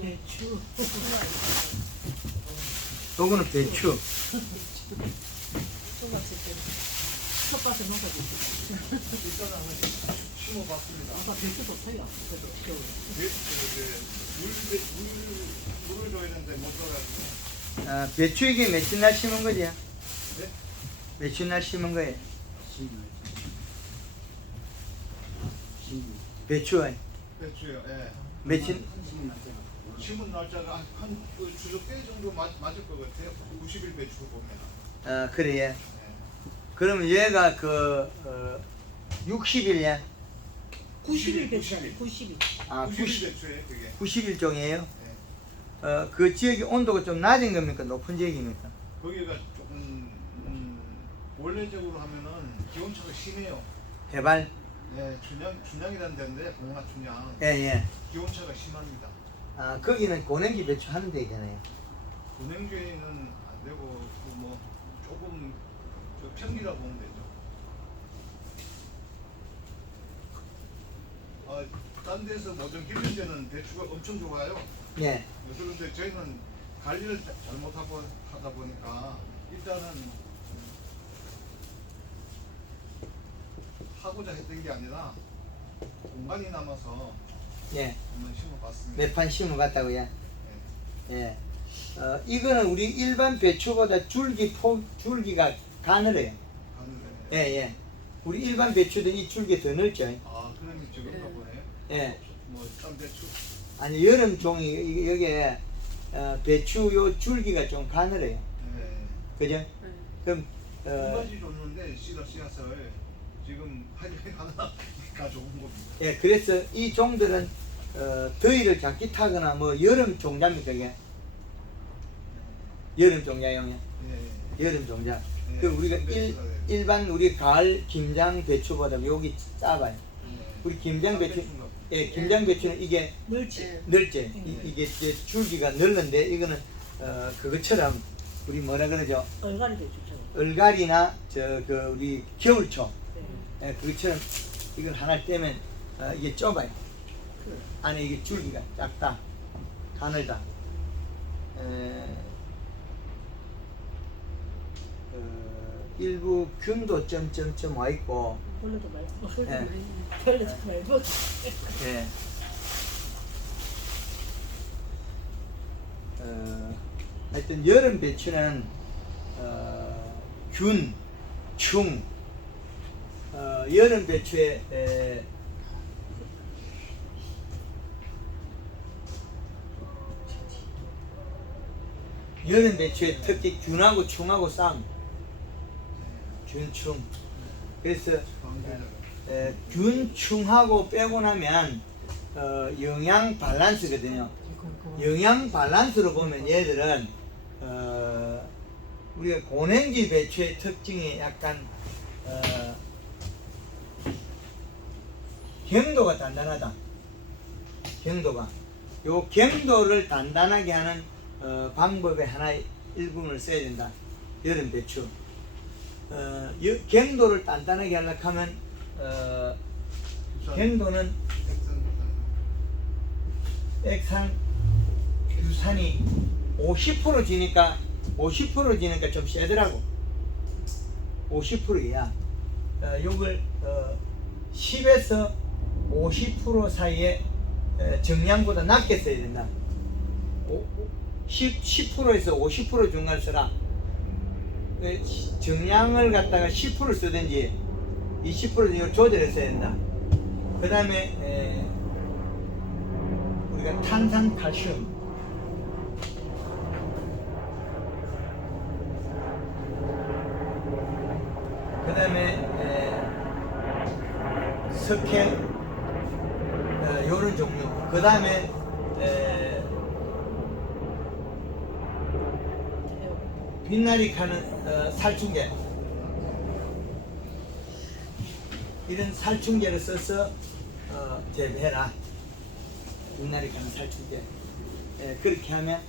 배추. 요거는 배추. 텃밭에 농사짓지. 일단은 심어봤습니다. 아까 배추 좋대요. 그래도 겨울에. 물을 줘야 되는데 못 줘가지고. 아, 배추 이게 며칠 날 심은 거지? 네? 며칠 날 심은 거예요? 배추 배추요. 예. 며칠? 심은 날짜가 한그 주저께 정도 맞을 것 같아요. 90일 배추 보면. 아, 그래. 예. 그러면 얘가 60일이야? 90일 배추잖아요. 90일. 아, 90일 배추예요, 그게. 90일 종이에요? 예. 그 지역의 온도가 좀 낮은 겁니까? 높은 지역입니까? 거기가 조금 원래적으로 하면은 기온차가 심해요. 해발? 예, 춘향이라는 데인데 봉화 춘향. 예, 예. 기온차가 심합니다. 아, 거기는 고냉기 배추 하는 데잖아요. 운행주에는 안 되고 그뭐 조금 저 평리라 보면 되죠. 딴 데서 뭐좀 기른 데는 배추가 엄청 좋아요. 예. 그런데 저희는 관리를 잘못하고 하다 보니까 일단은 하고자 했던 게 아니라 공간이 남아서 예. 한번 심어봤습니다. 몇 판 심어봤다고요? 네. 예. 이거는 우리 일반 배추보다 줄기가 가늘해요. 가는데. 예, 예. 우리 일반 배추도 이 줄기 더 넓죠. 아, 그러면 저건가 보네. 예. 뭐딴 배추. 아니, 여름 종이, 여기에, 배추 요 줄기가 좀 가늘해요. 네. 그죠? 그럼, 두 가지 줬는데 씨앗을 지금 하나 가져온 겁니다. 예, 그래서 이 종들은, 더위를 잡기 타거나 뭐 여름 종자입니까, 이게? 여름 종자용이야. 네. 여름 종자. 네. 그 우리가 배추가 돼요. 일반 우리 가을 김장 배추보다 여기 작아요. 네. 우리 김장 배추, 배추인가 보다. 예, 김장 배추는 이게 멸치. 넓지. 네. 이게 이제 줄기가 넓은데 이거는 그것처럼 우리 뭐라 그러죠? 얼갈이 배추죠. 얼갈이나 우리 겨울초, 네. 예, 그것처럼 이걸 하나 떼면 이게 좁아요. 그래. 안에 이게 줄기가 작다, 가늘다. 일부 균도 점점점 와 있고, 벌레도 많이 먹어. 예. 벌레도 많이 먹어. 예. 하여튼 여름 배추는 균, 충, 여름 배추에 여름 배추에 특히 균하고 충하고 싸움. 균충. 그래서 균충하고 빼고 나면 영양 밸런스거든요. 영양 밸런스로 보면 얘들은 우리가 고냉지 배추의 특징이 약간 경도가 단단하다. 경도가. 요 경도를 단단하게 하는 방법의 하나의 일부분을 써야 된다. 여름 배추. 경도를 단단하게 하려고 하면 경도는 액상 규산이 50% 지니까 좀 세더라고. 50%야. 요걸 10에서 50% 사이에 정량보다 낮게 써야 된다. 10%에서 50% 중간을 써라. 정량을 갖다가 10% 쓰든지 20% 정도 조절해서 해야 된다. 그 다음에 우리가 탄산칼슘, 그 다음에 석회, 요런 종류, 그 다음에 빛나리 카는 살충제, 이런 살충제를 써서 재배해라. 빛나리 카는 살충제. 그렇게 하면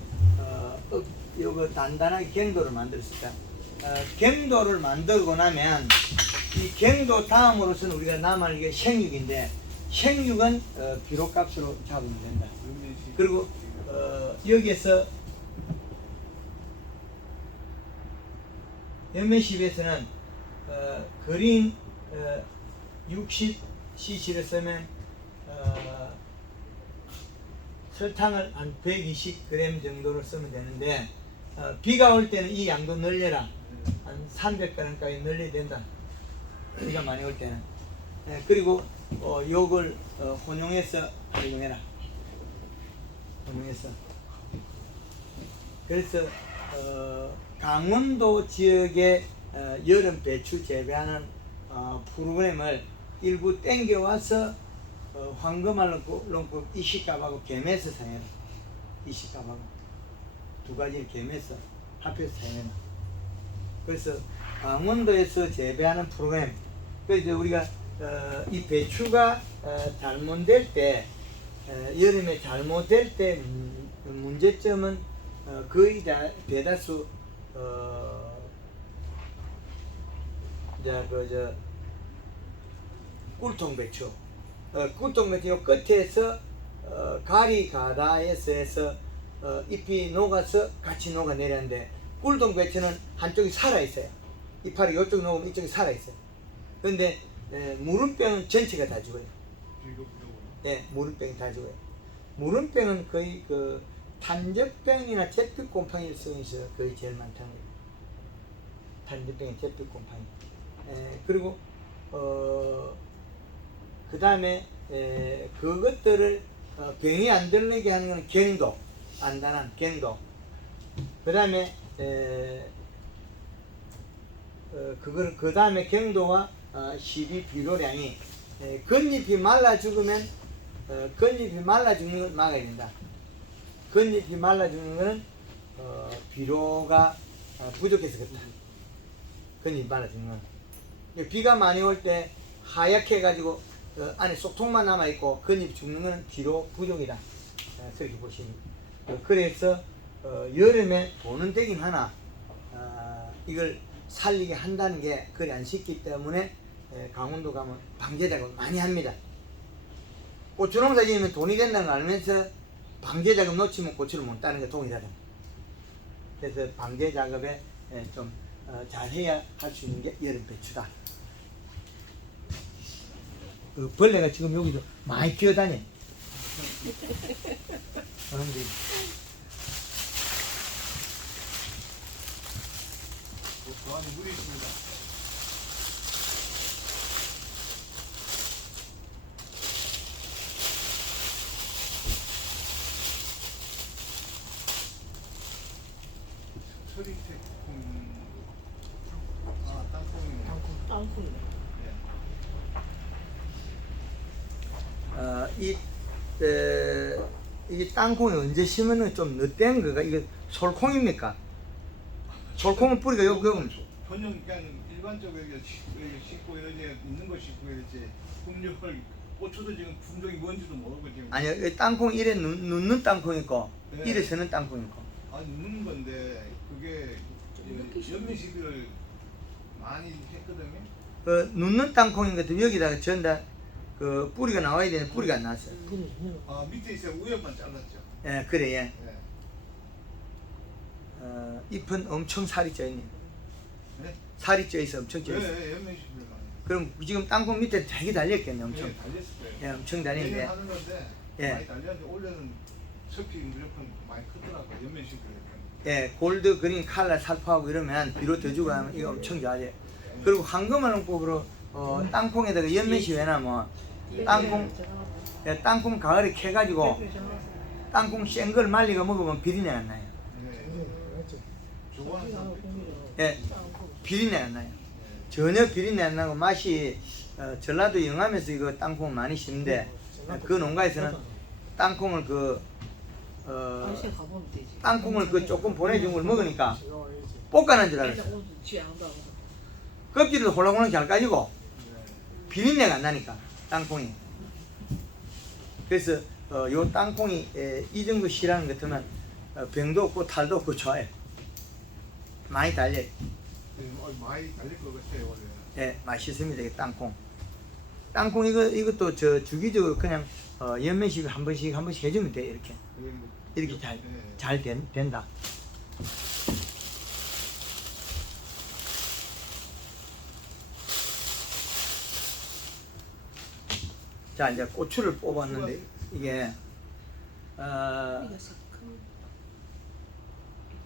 요거 단단하게 경도를 만들었을까. 경도를 만들고 나면 이 경도 다음으로서는 우리가 남을 이게 생육인데, 생육은 기록값으로 잡으면 된다. 그리고 여기에서 연면십에서는 그린 60cc를 쓰면 설탕을 한 120g 정도를 쓰면 되는데 비가 올 때는 이 양도 늘려라. 한 300g까지 늘려야 된다. 비가 많이 올 때는. 그리고 요걸 혼용해서 활용해라. 혼용해서. 그래서 강원도 지역의 여름 배추 재배하는 프로그램을 일부 땡겨와서 황금알 롱국 이식값하고 겸해서 사용해라. 이식값하고 두 가지를 겸해서 합해서 사용해라. 그래서 강원도에서 재배하는 프로그램. 그래서 우리가 이 배추가 잘못될 때 여름에 잘못될 때 문제점은 거의 다 대다수 꿀통 배추, 꿀통 배추 요 끝에서 가리 가다에서 해서 잎이 녹아서 같이 녹아 내렸는데 꿀통 배추는 한쪽이 살아 있어요. 이파리 이쪽 녹으면 이쪽이 살아 있어요. 그런데 무름병은 전체가 다 죽어요. 네, 무름병이 다 죽어요. 무름병은 거의 그 탄저병이나 잿빛곰팡이를 쓰는 게 거의 제일 많다는 거예요. 탄저병이 잿빛곰팡이. 그리고 그 다음에 그것들을 병이 안 들리게 하는 건 경도, 안단한 경도. 그 다음에 그걸 그 다음에 경도와 시비 비료량이 겉잎이 말라 죽으면 겉잎이 말라 죽는 걸 막아야 된다. 겉잎이 말라 죽는 거는 비료가 부족해서 그렇다. 겉잎이 말라 죽는 건. 비가 많이 올 때 하얗게 가지고 안에 쏙통만 남아 있고 겉잎이 죽는 거는 비료 부족이다. 그렇게 보시면. 그래서 여름에 보는 되긴 하나 이걸 살리게 한다는 게 그리 안 쉽기 때문에 강원도 가면 방제 작업을 많이 합니다. 고추농사 지으면 돈이 된다는 걸 알면서 방제 작업 놓치면 고추를 못 따는 게 동일하다. 그래서 방제 작업에 좀 잘해야 할 수 있는 게 여름 배추다. 벌레가 지금 여기도 많이 뛰어다녀. 사람들이. 그 안에 물이 있습니다. 서리택 땅콩입니다. 땅콩이네. 이게 땅콩이 언제 심으면 좀 늦된 거가 이거 솔콩입니까? 솔콩은 뿌리가 여기 전용 그냥 일반적으로 씻고 이렇게 있는 거 씻고 이렇게 풍력을 고추도 지금 품종이 뭔지도 모르고 지금. 아니요, 이 땅콩 이래 눕는 땅콩 있고 네. 이래 서는 땅콩 있고. 아 눕는 건데 그게 연미시비를 많이 했거든요. 그 눕는 땅콩인 것도 여기다가 전다 그 뿌리가 나와야 되는 뿌리가 안 나왔어요. 아 밑에 있어 우연만 잘랐죠. 예, 그래 예. 네. 잎은 엄청 살이 쪄 있네. 네? 살이 쪄 있어, 엄청 쪄 있어. 네, 연미시비를 많이. 그럼 지금 땅콩 밑에 되게 달렸겠네, 엄청. 네, 달렸을 거예요. 예, 엄청 내년 달리는데. 하는 건데 예. 많이 달렸는데 올해는 섭이 무조건 많이 크더라고요. 연면시비를. 예, 골드 그린 칼라 살포하고 이러면 비료 더 주고 하면 이거 엄청 좋아져요. 그리고 황금알롱법으로 땅콩에다가 연면시 해놔면 땅콩, 예, 땅콩 가을에 캐가지고 땅콩 센 걸 말리고 먹으면 비린내 안 나요. 좋아하는 사람들. 예, 비린내 안 나요. 전혀 비린내 안 나고 맛이 전라도 영암에서 이거 땅콩 많이 심는데 그 농가에서는 땅콩을 당신 가보면 되지. 땅콩을 조금 보내준 걸 먹으니까 볶아낸 줄 알았어. 오늘 취향도 하고. 껍질도 홀랑홀랑 잘 까지고 네. 비린내가 안 나니까 땅콩이. 그래서 요 땅콩이 이 정도 씨라는 것 같으면 병도 없고 탈도 없고 좋아요. 많이 달려요. 많이 달릴 것 같아요 원래. 예, 맛있습니다. 이 땅콩. 땅콩 이것도 주기적으로 그냥 연면식 한 번씩 해주면 돼 이렇게. 이렇게 잘 된다. 자, 이제 고추를 뽑았는데 이게 이거 새콤.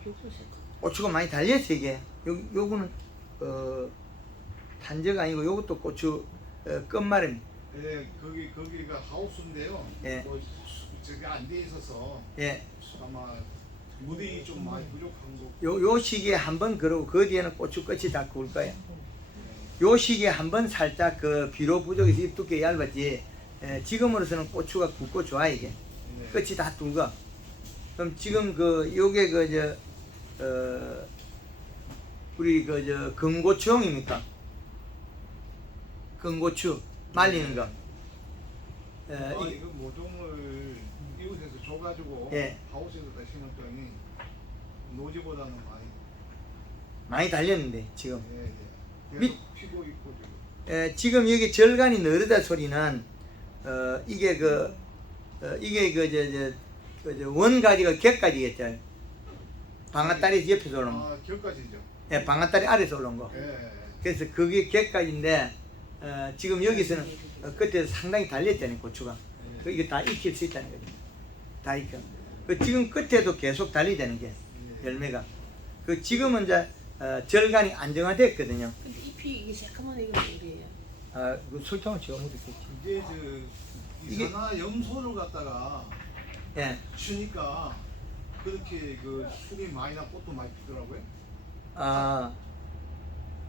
요거 새콤. 고추가 많이 달렸어 이게. 요거는 단저가 아니고 요것도 고추 끝말입니다. 예, 거기가 하우스인데요. 예. 뭐, 저기 안 돼 있어서 예. 아마 물이 좀 많이 부족한 거. 요 시기에 한번 그러고 그 뒤에는 고추 끝이 다 구울 거예요. 요 시기에 한번 살짝 그 비료 부족해서 잎 두께 얇았지. 지금으로서는 고추가 굵고 좋아 이게. 예. 끝이 다 굵어. 그럼 지금 요게 우리 건고추용입니까? 건고추 말리는 거. 이거 모종을 이웃에서 줘가지고 예. 하우스에다 심었더니 노지보다는 많이 달렸는데 지금. 예. 밑- 계속 피고 있고 지금. 지금 여기 절간이 너르다 소리는 이게 원가지가 격가지겠죠. 방아다리 옆에서 올라온 거. 결까지죠. 예, 방아다리 아래서 올라온 거. 예. 그래서 그게 격가지인데 지금 여기서는 끝에 상당히 달렸잖아요 고추가. 예. 이게 다 익힐 수 있다는 거죠. 다 익혀. 지금 끝에도 계속 달리다는 게 열매가. 지금은 이제 절간이 안정화됐거든요. 근데 잎이 이게 새까만 이거 뭐예요? 설탕을 지어 묻었겠지. 이게 이게- 이산화 염소를 갖다가 예. 치니까 그렇게 술이 많이 나 꽃도 많이 피더라고요.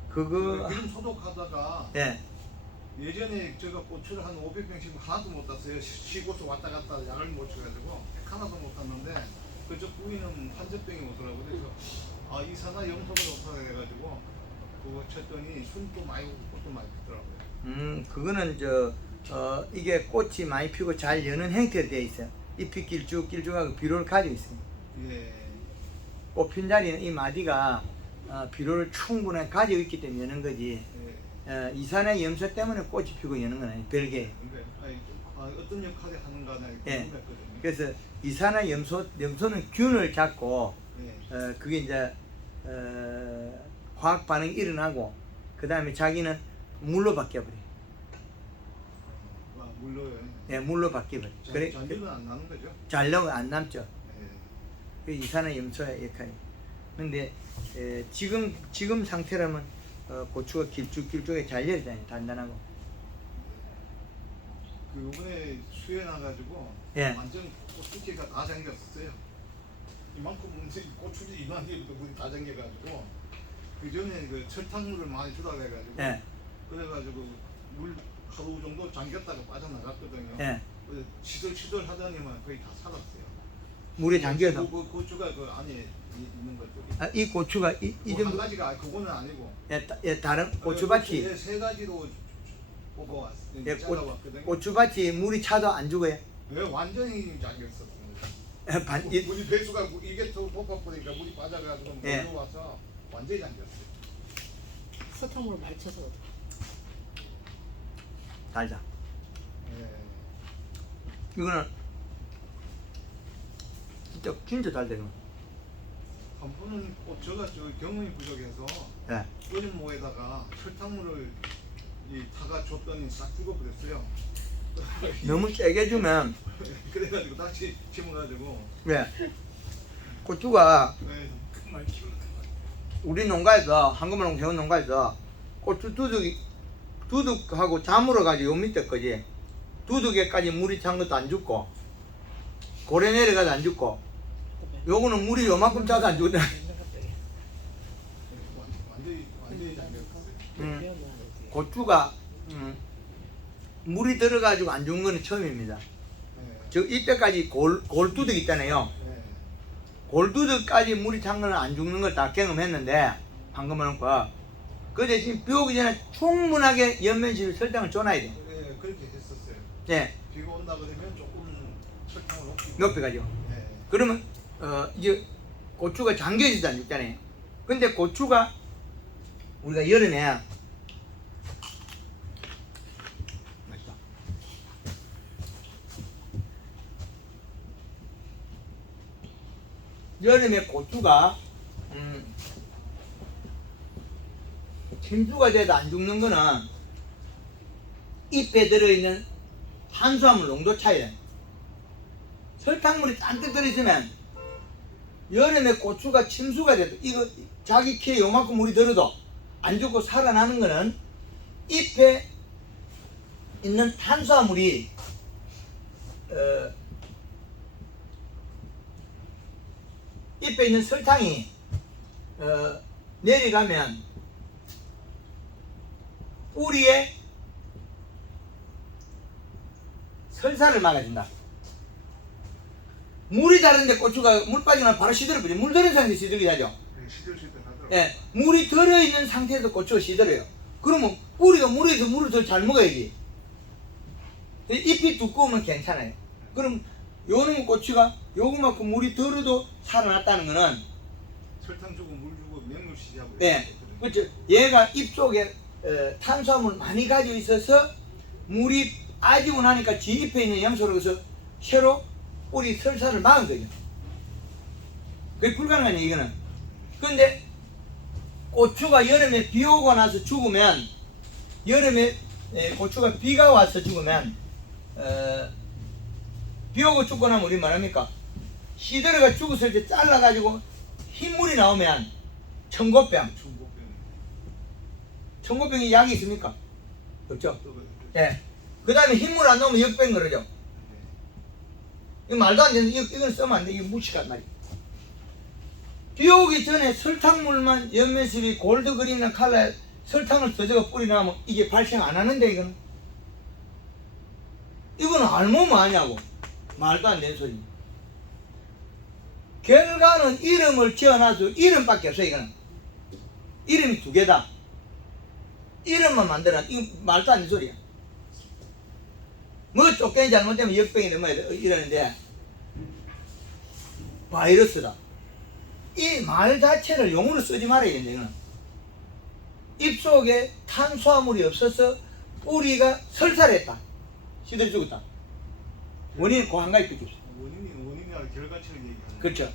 그거 기름 소독하다가 예. 예전에 제가 고추를 한 500병씩 하나도 못 땄어요. 쉬고서 왔다 갔다 약을 못 쳐가지고 하나도 못 땄는데 그쪽 부위는 환저병이 오더라고요. 그래서 이산화 염소가 높아 해가지고 그거 쳤더니 순도 많이 오고 꽃도 많이 피더라고요. 그거는 이게 꽃이 많이 피고 잘 여는 형태로 되어 있어요. 잎이 길쭉하고 비료를 가지고 있어요. 예. 꽃 핀 자리는 이 마디가 비료를 충분하게 가지고 있기 때문에 여는 거지. 예. 이산화 염소 때문에 꽃이 피고 여는 건 아니에요. 별개. 근데 어떤 역할을 하는가는 예. 궁금했거든요. 그래서 이산화 염소는 균을 잡고 예. 그게 이제 화학 반응이 일어나고 그 다음에 자기는 물로 바뀌어버려. 물로요. 예, 물로 바뀌어버려. 그래 잔류는 안 나는 거죠. 잘 넣으면 안 남죠. 예. 그 이산화 염소의 역할이. 근데 지금 상태라면 고추가 길쭉하게 잘 열리잖아요. 단단하고. 이번에 수해 나가지고 예. 완전 고추기가 다 잠겼었어요. 이만큼 고추지 이만 뒤부터 물이 다 잠겨가지고 그 전에 철탕물을 많이 주라 해가지고 예. 그래가지고 물 하루 정도 잠겼다가 빠져나갔거든요. 예. 시들 하더니만 거의 다 살았어요. 물에 잠겨서. 그 고추가 그 안에 있는 것들이. 이 고추가 이 한 정도. 가지가 그거는 아니고. 다른 고추밭이 세 가지로 뽑아왔어요. 예, 잘라왔거든요. 고추밭이 물이 차도 안 죽어요. 네, 완전히 잠겼었어요. 물이 배수가 이게 더 덮어보니까 물이 빠져가지고 예. 물러와서 완전히 잠겼어요. 설탕물을 많이 쳐서 달자. 예. 이거는 진짜 달다 이거. 한 번은 제가 경험이 부족해서 예. 끓인 모에다가 설탕물을 타가 줬더니 싹 죽어버렸어요. 너무 세게 주면 그래가지고 다시 심어가지고 예. 고추가 네, 많이 키우는 우리 농가에서 한국말 배운 농가에서 고추 두둑하고 자물어 가지고 요 밑에까지 두둑에까지 물이 찬 것도 안 죽고 고래 내려가도 안 죽고 요거는 물이 요만큼 차도 안 죽거든. 완전히 잠겼어요. 고추가 물이 들어가지고 안 죽은 거는 처음입니다. 네. 저 이때까지 골두둑 있잖아요. 네. 골두둑까지 물이 찬 거는 안 죽는 걸 다 경험했는데 방금 하는 거. 그 대신 비 오기 전에 충분하게 연면실 설탕을 줘놔야 돼. 네, 그렇게 했었어요. 네, 비가 온다 그러면 조금 설탕을 높여가지고. 네. 그러면 이제 고추가 잠겨지지 안 죽잖아요. 근데 고추가 우리가 여름에 맛있다. 여름에 고추가 침수가 돼도 안 죽는 거는 잎에 들어있는 탄수화물 농도 차이야. 설탕물이 잔뜩 들어있으면 여름에 고추가 침수가 돼도 이거 자기 키에 요만큼 물이 들어도 안 죽고 살아나는 거는 잎에 있는 탄수화물이 잎에 있는 설탕이 내려가면 뿌리에 설사를 막아준다. 물이 다른데 고추가 물 빠지면 바로 시들어버려. 물 들은 상태에서 시들게 하죠. 네, 시들시들하더라고요. 예, 물이 들어있는 상태에서 고추가 시들어요. 그러면 뿌리가 물에서 물을 더 잘 먹어야지. 잎이 두꺼우면 괜찮아요. 그럼 요놈 고추가 요거만큼 물이 들어도 살아났다는 거는 설탕 주고 물 주고 맹물시하고. 예, 그렇죠. 얘가 잎 속에 탄수화물 많이 가지고 있어서 물이 아지고 나니까 지 잎에 있는 염소로 해서 새로 뿌리 설사를 막은 거죠. 그게 불가능한 얘기는. 근데 고추가 여름에 비 오고 나서 죽으면 여름에 고추가 비가 와서 죽으면 비 오고 죽고 나면 우리 말합니까? 시들어가 죽었을 때 잘라가지고 흰물이 나오면 청고병. 청고병이 약이 있습니까? 없죠? 예. 그 다음에 흰물 안 나오면 역병 그러죠. 이거 말도 안 되는, 이건 쓰면 안 돼. 이거 무식한 말이야. 비 오기 전에 설탕물만 연면수비 골드 그린이나 칼라 설탕을 써서 뿌리나면 이게 발생 안 하는데 이거는. 이거는 알몸 아냐고. 말도 안 되는 소리. 결과는 이름을 지어놔도 이름밖에 없어 이거는. 이름이 두 개다. 이름만 만들어. 이거 말도 안 되는 소리야. 뭐 쫓겨이 잘못되면 역병이 넘어야 이러는데 바이러스다. 이 말 자체를 용어로 쓰지 말아야 된다. 이거는 입속에 탄수화물이 없어서 뿌리가 설사했다. 시들어 죽었다. 원인은 그 한 가지밖에 없어. 원인이나 결과치를 얘기하는. 그렇죠.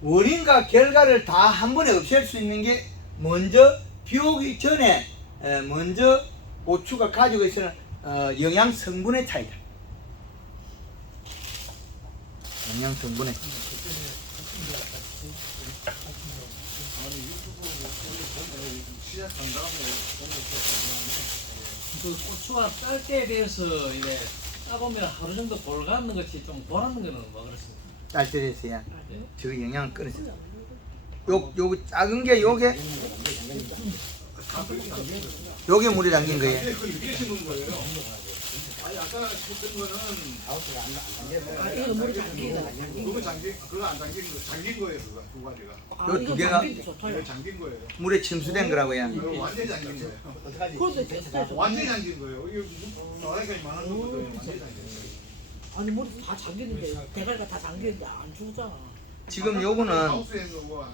원인과 결과를 다 한 번에 없앨 수 있는 게 먼저 비 오기 전에 먼저 고추가 가지고 있는 영양 성분의 차이다. 영양 성분의. 아니 유튜브 시작한 다음에 그 고추가 쌀 때에 대해서 이래 따보면 하루 정도 볼가는 것이 좀 보라는 거는 뭐 그렇습니까? 딸때렸어야 네? 저 영양을 끊었어. 요 작은 게 요게 요게 물이 담긴 거예요. 그 위에 심은 거예요. 아니 아까 했던 거는 아 이거 물이 잠기다. 그거 안 잠긴 거 잠긴 거예요. 그거 두 가지가. 아 요 이거 두 개가 잠기도 좋다요. 이거 잠긴 거예요. 물에 침수된 거라고요. 이거 완전히 잠긴 거예요. 그것도 됐어요. 완전히 잠긴 거예요. 이게 무슨 나이가 많은 거거든요. 완전히 잠긴 거예요. 아니 물이 다 잠기는데 대가리가 다 잠기는데 안 죽잖아. 지금 요거는 하우스에 있는 거고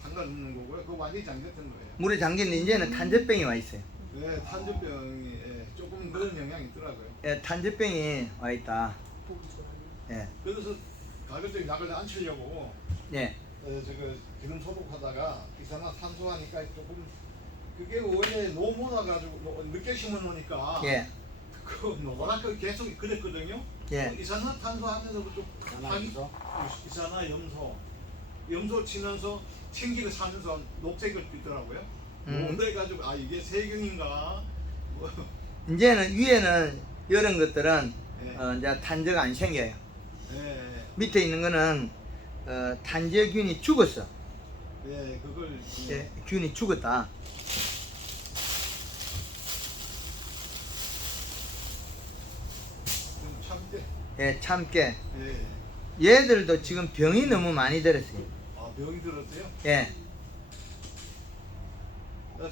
상관없는 거고요. 그거 완전히 잠겼던 거예요. 물에 잠긴 이제는 탄저병이 와 있어요. 네, 탄저병이 조금 그런 영향이 있더라고요. 예, 탄저병이 와 있다. 예, 그래서 가급적 약을 안 치려고 예, 저거 기름 소독하다가 이산화탄소하니까 조금 그게 원래 노모나 가지고 늦게 심어 놓으니까 예, 그 노랗게 계속 그랬거든요. 예. 이산화탄소 하면서부터 이산화 염소 치면서 튕기를 사면서 녹색을 띠더라고요. 그래 가지고 아 이게 세균인가 뭐. 이제는 위에는 이런 것들은 네. 이제 탄저가 안 생겨요. 네, 밑에 있는 거는 탄저균이 죽었어. 네, 그걸 예, 균이 죽었다. 참깨. 예, 참깨. 예. 얘들도 지금 병이 너무 많이 들었어요. 아 병이 들었어요? 예,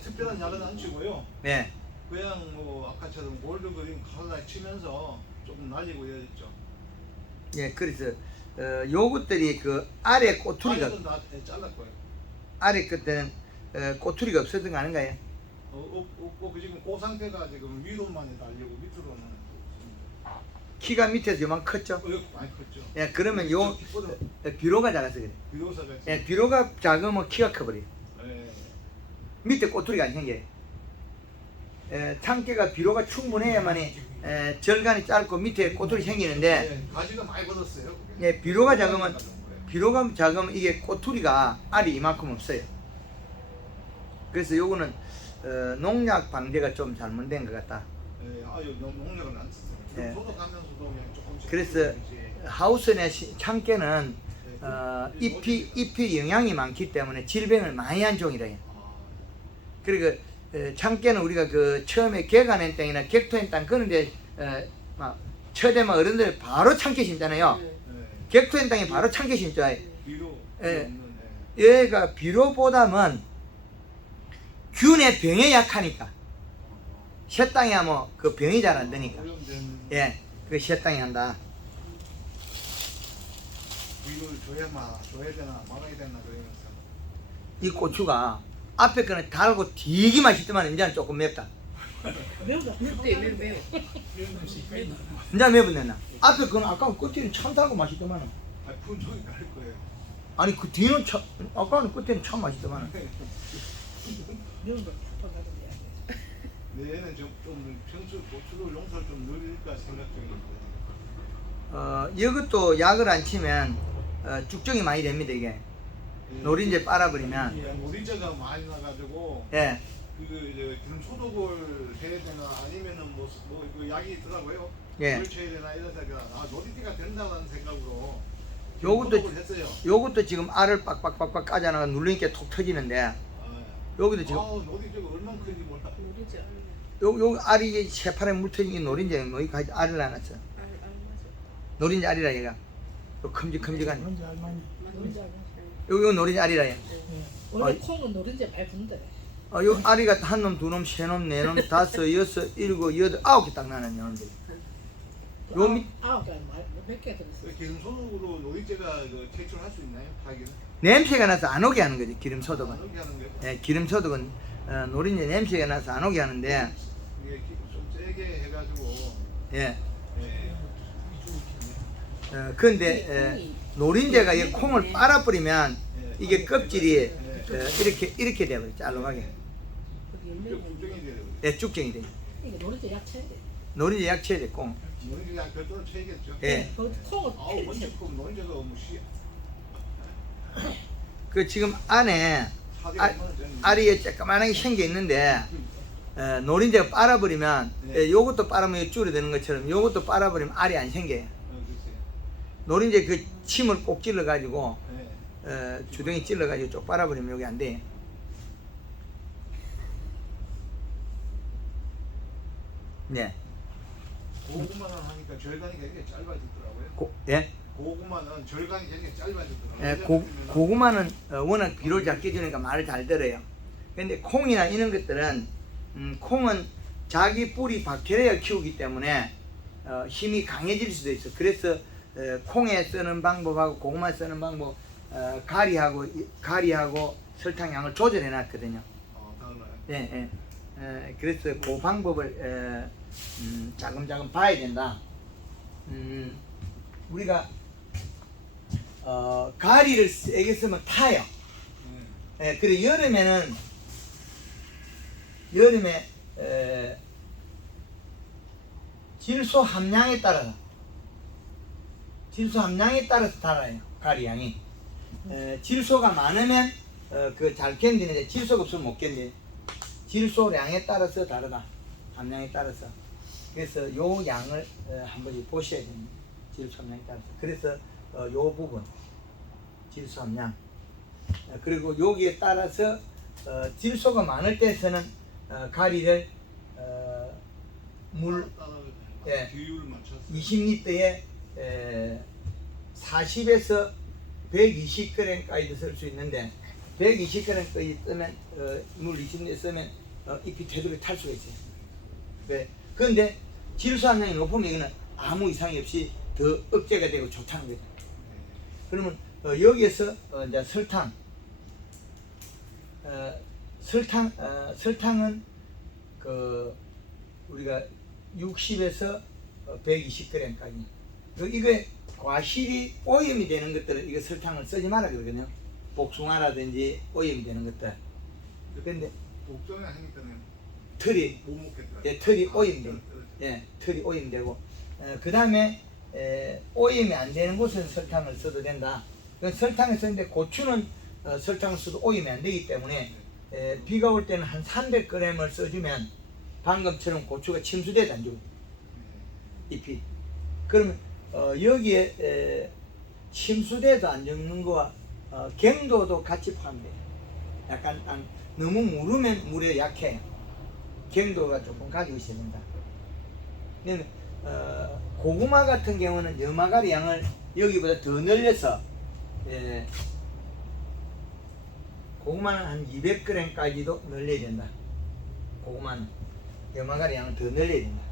특별한 약은 안 치고요. 예, 그냥 뭐 아까처럼 골드 그린 칼라 치면서 조금 날리고 이랬죠. 예. 그래서 요것들이 그 아래 꼬투리가 아래는 다 잘랐고요. 아래 끝에는 꼬투리가 없었던 거 아닌가요? 없고 그 지금 그 상태가 지금 위로만 달리고 밑으로는 키가 밑에서 요만 컸죠. 많이 컸죠. 예, 그러면 요 비료가 작아서 그래. 비료사가 예, 비료가 작으면 키가 커버려. 예. 밑에 꼬투리가 안 생겨요. 참깨가 비료가 충분해야만이 절간이 짧고 밑에 꼬투리 생기는데 예, 가지가 많이 받았어요. 예, 비료가 작으면 이게 꼬투리가 알이 이만큼 없어요. 그래서 요거는 농약 방제가 좀 잘못된 것 같다. 예, 아유 농약을 안 썼어요. 예. 저도 가면서도 그냥 조금씩. 그래서 하우스내 참깨는 잎이 영양이 많기 때문에 질병을 많이 한 종이래요. 그리고 참깨는 우리가 그 처음에 개간엔 땅이나 객토엔 땅 그런데 막 처대만 어른들 바로 참깨 심잖아요. 객토엔 땅에 바로 참깨 심잖아요. 비료. 예. 얘가 비료보다는 균의 병에 약하니까. 새 땅에 하면 그 병이 잘 안 되니까. 예, 그 새 땅에 한다. 비료를 줘야 되나 말아야 되나 그러면서. 이 고추가 앞에 거는 달고 되게 맛있지만 이제는 조금 맵다. 매우다. 그때 매우. 이제 매분됐나? 앞에 거는 아까 끝에는 참 달고 맛있더만. 아, 품종이 다를 거예요. 아니 그 뒤는 참 아까는 끝에는 참 맛있더만. 매우다. 얘는 좀 평소 고추를 용서를 좀 늘릴까 생각 중인데. 이것도 약을 안 치면 죽정이 많이 됩니다 이게. 노린재 빨아버리면. 노린재가 많이 나가지고. 예. 기름 소독을 해야 되나 아니면은 그 약이 있더라고요. 예. 그걸 쳐야 되나 이런 생각. 노린재가 된다는 생각으로. 요것도 소독을 했어요. 요것도 지금 알을 빡빡빡빡 까잖아 누르니까 톡 터지는데 여기도 지금 노린재가 얼마나 큰지 몰라. 요 알이 새파랗게 물터진 게 노린재 여기 가지 알을 놔놨어. 노린재 알이라 얘가. 요 큼직큼직한. 뭔지 알만해. 요 노린재 알이라 얘. 원래 콩은 노른자 많이 붙는데. 요 알이가 한 놈, 두 놈, 세 놈, 네 놈, 다섯, 여섯, 일곱, 여덟, 아홉 개 딱 나는 놈들이. 요 밑, 아홉 개 몇 개 들었어. 기름 소독으로 노린재가 퇴출할 수 있나요? 파기는? 냄새가 나서 안 오게 하는 거지 기름 소독은. 이렇게 하는 게 예, 기름 소독은 노린재 냄새가 나서 안 오게 하는데 이게 좀 세게 해가지고. 예. 예. 근데 노린재가 이 콩을 빨아버리면 이게 껍질이 이렇게 돼버려 잘라가게. 국정이 돼요. 예, 쭉정이 돼. 이게 노른자 약쳐야 돼. 노린재 약쳐야 돼 콩. 노린재가 별도로 쳐야겠죠. 예. 그 콩을 아우 패를 먼저 쳐. 그 노린재가 무시. 그 지금 안에 알이 조그만하게 생겨 있는데 노린재가 빨아버리면 요것도 빨으면 줄어드는 것처럼 요것도 빨아버리면 알이 안 생겨요. 노린재 그 침을 꼭 찔러 가지고 주둥이 찔러 가지고 쪽 빨아버리면 여기 안 돼. 네. 고구마는 하니까 절간이 굉장히 짧아지더라고요. 예? 고구마는 절간이 굉장히 짧아지더라고요. 예, 고구마는 워낙 비료를 작게 주니까 말을 잘 들어요. 근데 콩이나 이런 것들은 콩은 자기 뿌리 박테리아를 키우기 때문에 힘이 강해질 수도 있어. 그래서 콩에 쓰는 방법하고 고구마 쓰는 방법 가리하고 설탕 양을 조절해 놨거든요. 달라요. 예, 예. 그래서 그 방법을 자금자금 봐야 된다. 우리가 가리를 세게 쓰면 타요. 예, 그래 여름에 질소 함량에 따라서 달아요. 가리 양이. 질소가 많으면 그 잘 견디는데 질소가 없으면 못 견디. 질소량에 따라서 다르다. 함량에 따라서. 그래서 요 양을 한 번씩 보셔야 됩니다. 질소 함량에 따라서. 그래서 요 부분 질소 함량. 그리고 여기에 따라서 질소가 많을 때에서는 가리를 물 예, 비율을 맞춰서 20리터에 40에서 120g까지도 쓸 수 있는데 120g까지 쓰면 물 20리터 쓰면 잎이 되도록 탈 수가 있어요. 네. 그런데 질소 함량이 높으면 이거는 아무 이상이 없이 더 억제가 되고 좋다는 거죠. 그러면 여기에서 이제 설탕은 그 우리가 60에서 120g까지. 이거에 과실이 오염이 되는 것들은 이거 설탕을 쓰지 말라 그러거든요. 복숭아라든지 오염이 되는 것들. 근데 복종에 하니까는 털이 못 먹겠다. 예, 털이 오염돼. 예, 털이 오염되고 그 다음에 오염이 안 되는 곳에서 설탕을 써도 된다. 그 설탕을 쓰는데 고추는 설탕을 써도 오염이 안 되기 때문에 비가 올 때는 한 300g을 써주면 방금처럼 고추가 침수돼도 안 죽어요. 잎이. 그러면 여기에 침수돼도 안 죽는 거와 갱도도 같이 포함돼요. 약간 너무 무르면 물에 약해요. 갱도가 조금 가지고 있어야 된다. 고구마 같은 경우는 염화가리 양을 여기보다 더 늘려서 고구마는 한 200g까지도 늘려야 된다. 고구마는 염화가리 양을 더 늘려야 된다.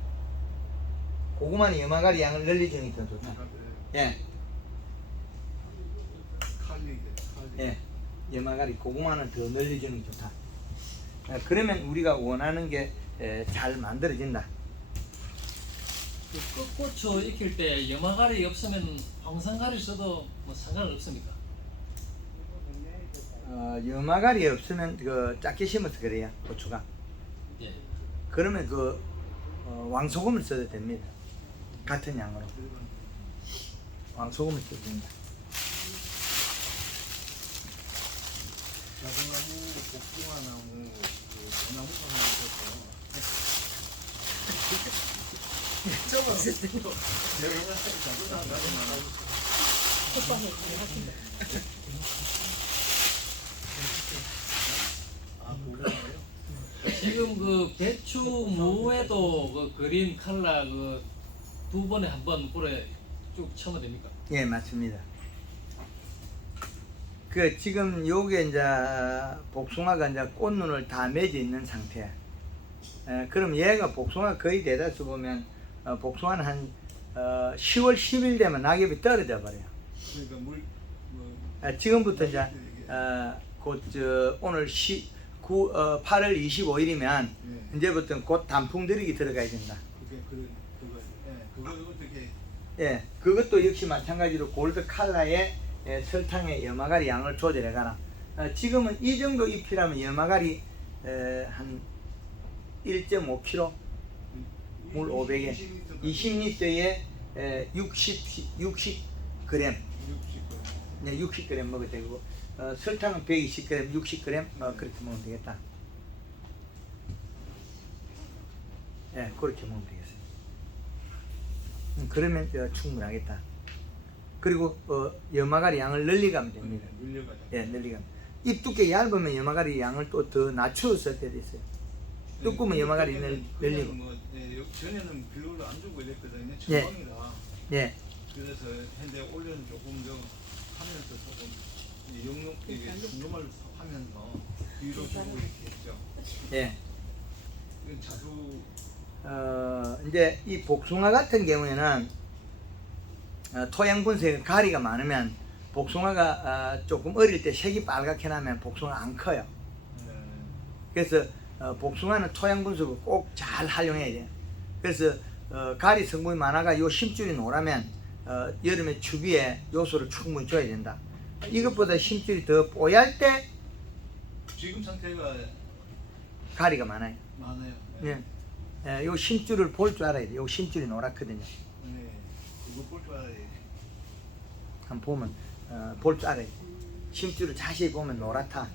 고구마는 염화가리 양을 늘려주는 게 더 좋다. 예, 칼리. 예, 염화가리 고구마는 더 늘려주는 게 좋다. 그러면 우리가 원하는 게 잘 만들어진다. 그 끝고추 익힐 때 염화가리 없으면 황산가리 써도 뭐 상관은 없습니까? 염화가리 없으면 그 작게 심어서 그래요, 고추가. 예. 그러면 그 왕소금을 써도 됩니다. 같은 양으로 왕소금을 써도 됩니다. 자두나무, 복숭아나무, 그 대나무도 하나 있었고. 저거 있을 때 자두나무 나도 오빠는 잘 하신다. 고구마요? 지금 그 배추 무에도 그 그린 칼라 그 2번에 한 번 뿌려 쭉 쳐면 됩니까? 예, 맞습니다. 그 지금 요게 이제 복숭아가 이제 꽃눈을 다 맺어 있는 상태야. 그럼 얘가 복숭아 거의 대다수 보면 복숭아는 한 10월 10일 되면 낙엽이 떨어져 버려요. 그러니까 지금부터 이제 곧 오늘 8월 25일이면 이제부터는 곧 단풍 들이기 들어가야 된다. 그거 어떻게 예, 그것도 역시 마찬가지로 골드 칼라의 설탕의 염화가리 양을 조절해 가라. 지금은 이 정도 잎이라면 염화가리 한 1.5kg, 물 500에 20리터에 60g, 네, 60g 먹어도 되고 설탕은 120g, 60g 그렇게 먹으면 되겠다. 예, 그렇게 먹으면 되겠어요. 그러면 충분하겠다. 그리고 염화가리 양을 늘리가면 됩니다. 늘려가자. 예, 늘리가면. 잎 두께 얇으면 염화가리 양을 또 더 낮추었을 때도 있어요. 두꺼우면 염화가리를 늘리고. 전에는 별로 안 주고 이랬거든요. 예. 처방이라. 예, 그래서 현재 올해는 조금 더 하면서 조금 영농 이게 농을 하면서 뒤로 주고 있겠죠. 예. 이건 자두 이제 이 복숭아 같은 경우에는 토양 분쇄가 가리가 많으면 복숭아가 조금 어릴 때 색이 빨갛게 나면 복숭아 안 커요. 그래서 복숭아는 토양 분쇄를 꼭 잘 활용해야 돼요. 그래서 가리 성분이 많아가 요 심줄이 노라면 여름에 추비에 요소를 충분히 줘야 된다. 이것보다 심줄이 더 뽀얄 때 지금 상태가 가리가 많아요. 많아요. 예. 요 심줄을 볼 줄 알아야 돼요. 요 심줄이 노랗거든요. 네. 그거 볼 줄 알아야 돼. 한번 보면 볼 줄 알아야 돼. 심줄을 자세히 보면 노랗다.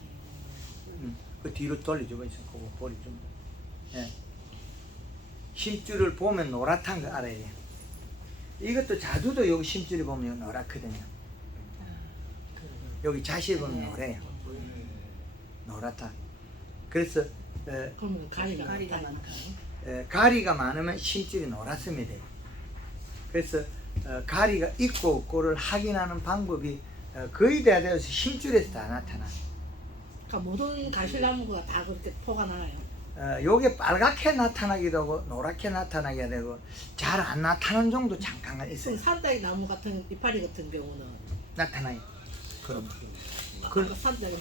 그 뒤로 돌려주고 있어. 그거 볼이 좀. 예. 심줄을 보면 노랗다는 거 알아야 돼요. 이것도 자두도 여기 심줄이 보면 노랗거든요. 여기 자세히 보면 노래요. 노랗다. 그래서 그러면 가리가 많다. 가리가 많으면 심줄이 노랗으면 돼요. 그래서 가리가 있고 없고를 확인하는 방법이 거의 대해서 심줄에서 다 나타나. 그러니까 모든 가실나무가 다 그렇게 포가 나요. 요게 빨갛게 나타나기도 하고 노랗게 나타나게 되고 잘 안 나타나는 정도 잠깐 있어요. 산딸기 나무 같은 이파리 같은 경우는 나타나요. 그럼 아까 산딸기